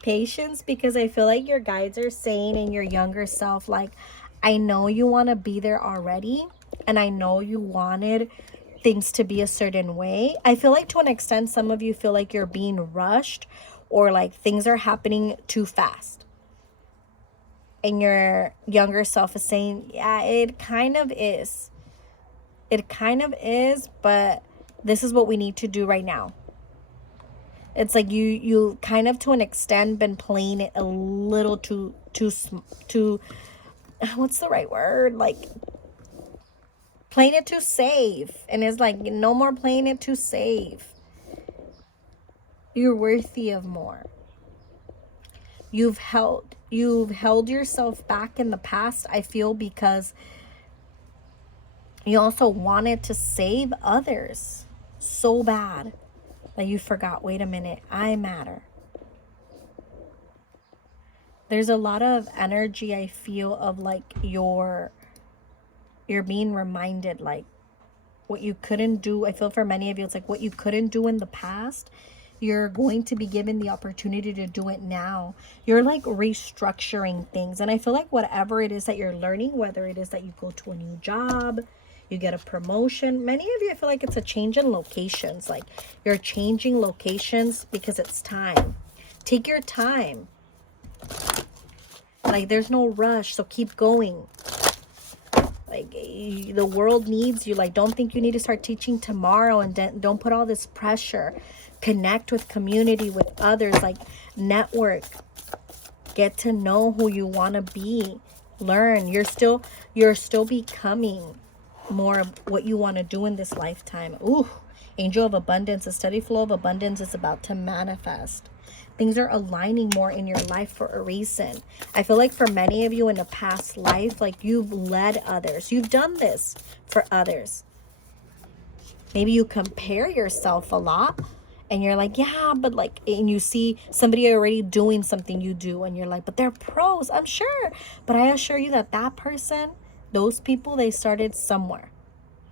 Patience, because I feel like your guides are saying in your younger self, like, I know you want to be there already, and I know you wanted things to be a certain way. I feel like to an extent, some of you feel like you're being rushed, or like things are happening too fast. And your younger self is saying, yeah, it kind of is. It kind of is, but this is what we need to do right now. It's like you kind of, to an extent, been playing it a little too, what's the right word? Like, playing it too safe. And it's like, no more playing it too safe. You're worthy of more. You've held yourself back in the past, I feel, because you also wanted to save others so bad that you forgot, wait a minute, I matter. There's a lot of energy, I feel, of like you're being reminded, like, what you couldn't do. I feel for many of you, it's like what you couldn't do in the past, you're going to be given the opportunity to do it now. You're like restructuring things. And I feel like whatever it is that you're learning, whether it is that you go to a new job, you get a promotion. Many of you, I feel like it's a change in locations. Like, you're changing locations because it's time. Take your time. Like, there's no rush, so keep going. Like, the world needs you. Like, don't think you need to start teaching tomorrow, and don't put all this pressure. Connect with community, with others. Like, network. Get to know who you want to be. Learn. You're still becoming more of what you want to do in this lifetime. Ooh, angel of abundance. A steady flow of abundance is about to manifest. Things are aligning more in your life for a reason. I feel like for many of you in a past life, like, you've led others. You've done this for others. Maybe you compare yourself a lot, and you're like, yeah, but like, and you see somebody already doing something you do, and you're like, but they're pros, I'm sure. But I assure you that that person, those people, they started somewhere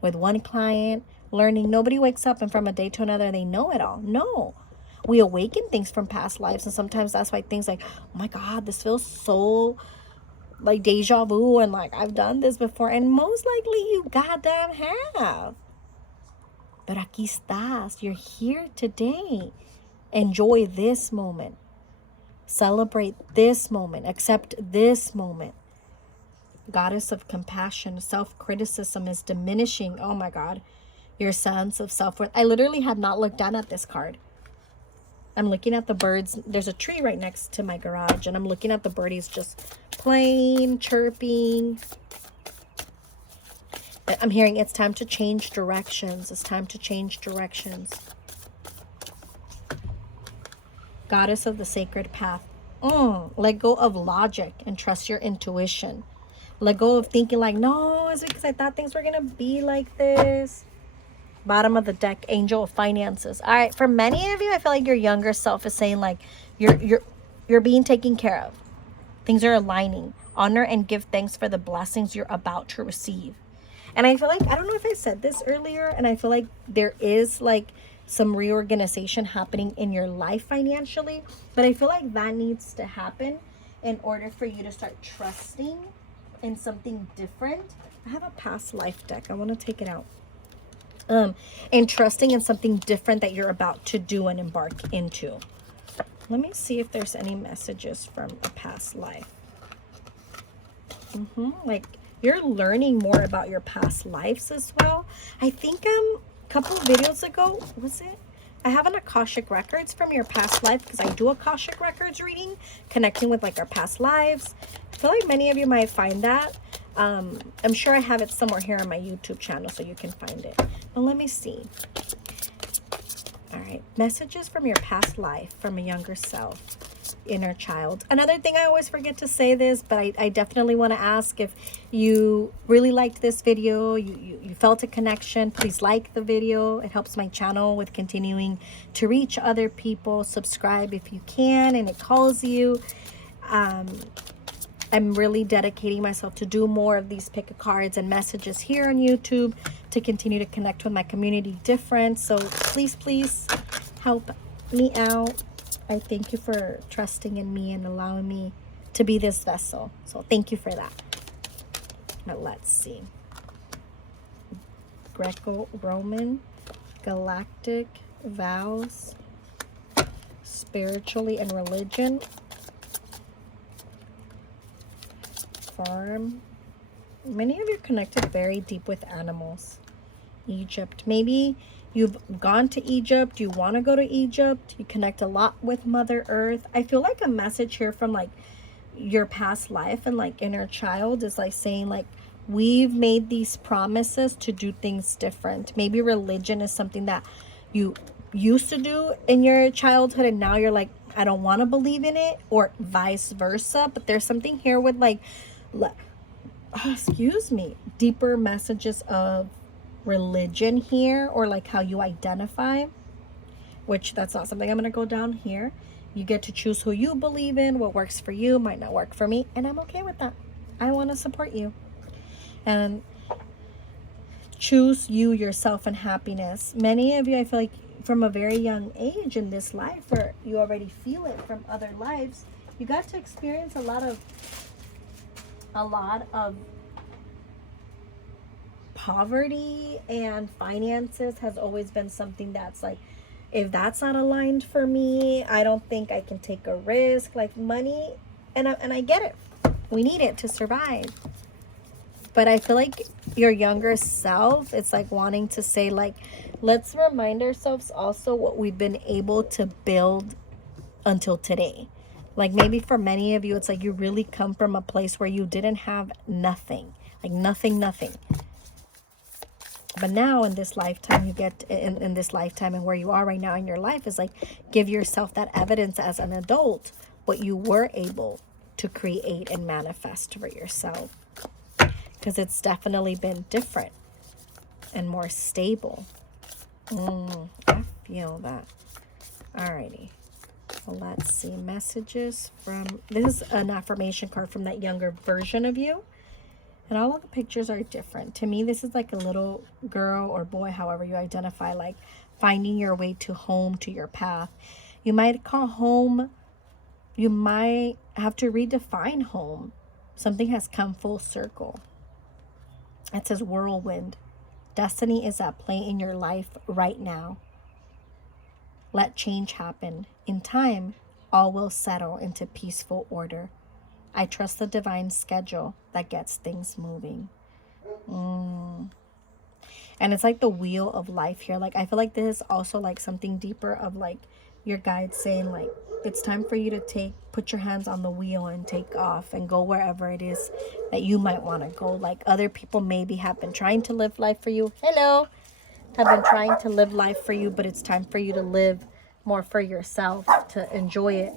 with one client, learning. Nobody wakes up and from a day to another, they know it all. No. We awaken things from past lives, and sometimes that's why things like, oh my God, this feels so like deja vu, and like, I've done this before, and most likely you goddamn have. But aquí estás. You're here today. Enjoy this moment. Celebrate this moment. Accept this moment. Goddess of compassion. Self-criticism is diminishing. Oh my God. Your sense of self-worth. I literally have not looked down at this card. I'm looking at the birds. There's a tree right next to my garage, and I'm looking at the birdies just playing, chirping. I'm hearing it's time to change directions. It's time to change directions. Goddess of the sacred path. Let go of logic and trust your intuition. Let go of thinking like, no, it's because I thought things were going to be like this. Bottom of the deck, angel of finances. All right, for many of you, I feel like your younger self is saying like, you're being taken care of. Things are aligning. Honor and give thanks for the blessings you're about to receive. And I feel like, I don't know if I said this earlier, and I feel like there is like some reorganization happening in your life financially, but I feel like that needs to happen in order for you to start trusting in something different. I have a past life deck. I want to take it out. and trusting in something different that you're about to do and embark into. Let me see if there's any messages from a past life. Like you're learning more about your past lives as well. I think a couple of videos ago, was it? I have an Akashic Records from your past life, because I do Akashic Records reading, connecting with like our past lives. I feel like many of you might find that. I'm sure I have it somewhere here on my YouTube channel so you can find it. But let me see. All right, messages from your past life, from a younger self, inner child. Another thing, I always forget to say this, but I definitely want to ask, if you really liked this video, you felt a connection, please like the video. It helps my channel with continuing to reach other people. Subscribe if you can, and it calls you. I'm really dedicating myself to do more of these pick a cards and messages here on YouTube to continue to connect with my community different. So please help me out. I thank you for trusting in me and allowing me to be this vessel. So thank you for that. Now let's see. Greco-Roman, galactic, vows, spiritually and religion, farm. Many of you connected very deep with animals. Egypt. Maybe you've gone to Egypt, you want to go to Egypt, you connect a lot with Mother Earth. I feel like a message here from like your past life and like inner child is like saying like, we've made these promises to do things different. Maybe religion is something that you used to do in your childhood and now you're like, I don't want to believe in it, or vice versa. But there's something here with like deeper messages of religion here, or like how you identify, which that's not something I'm going to go down here. You get to choose who you believe in. What works for you might not work for me, and I'm okay with that. I want to support you and choose you, yourself, and happiness. Many of you, I feel like from a very young age in this life, or you already feel it from other lives, you got to experience a lot of poverty, and finances has always been something that's like, if that's not aligned for me, I don't think I can take a risk. Like money, and I get it, we need it to survive. But I feel like your younger self, it's like wanting to say like, let's remind ourselves also what we've been able to build until today. Like maybe for many of you, it's like you really come from a place where you didn't have nothing, like nothing. But now in this lifetime, you get in this lifetime, and where you are right now in your life is like, give yourself that evidence as an adult, what you were able to create and manifest for yourself. Because it's definitely been different and more stable. I feel that. Alrighty. So let's see. Messages from... This is an affirmation card from that younger version of you. And all of the pictures are different. To me, this is like a little girl or boy, however you identify, like finding your way to home, to your path. You might call home... You might have to redefine home. Something has come full circle. It says whirlwind. Destiny is at play in your life right now. Let change happen. In time, all will settle into peaceful order. I trust the divine schedule that gets things moving. And it's like the wheel of life here. Like, I feel like this is also like something deeper of like your guides saying like, it's time for you to put your hands on the wheel and take off and go wherever it is that you might want to go. Like other people maybe have been trying to live life for you. Have been trying to live life for you, but it's time for you to live more for yourself, to enjoy it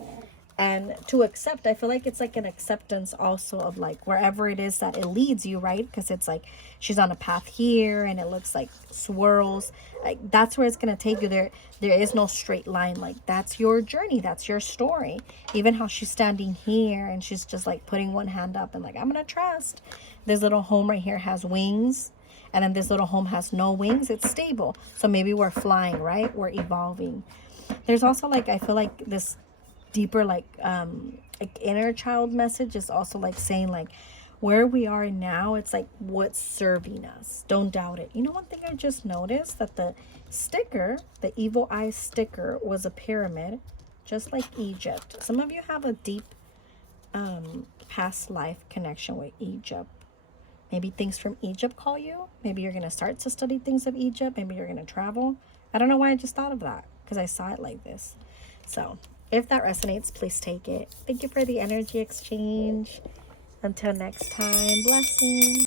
and to accept. I feel like it's like an acceptance also of like wherever it is that it leads you, right? Because it's like she's on a path here and it looks like swirls. Like that's where it's going to take you. There is no straight line. Like that's your journey, that's your story. Even how she's standing here and she's just like putting one hand up and like, I'm gonna trust. This little home right here has wings, and then this little home has no wings. It's stable. So maybe we're flying, right? We're evolving. There's also like, I feel like this deeper like inner child message is also like saying like, where we are now, it's like what's serving us. Don't doubt it. You know, one thing I just noticed, that the sticker, the evil eye sticker, was a pyramid, just like Egypt. Some of you have a deep past life connection with Egypt. Maybe things from Egypt call you. Maybe you're going to start to study things of Egypt. Maybe you're going to travel. I don't know why I just thought of that, because I saw it like this. So if that resonates, please take it. Thank you for the energy exchange. Until next time, blessings.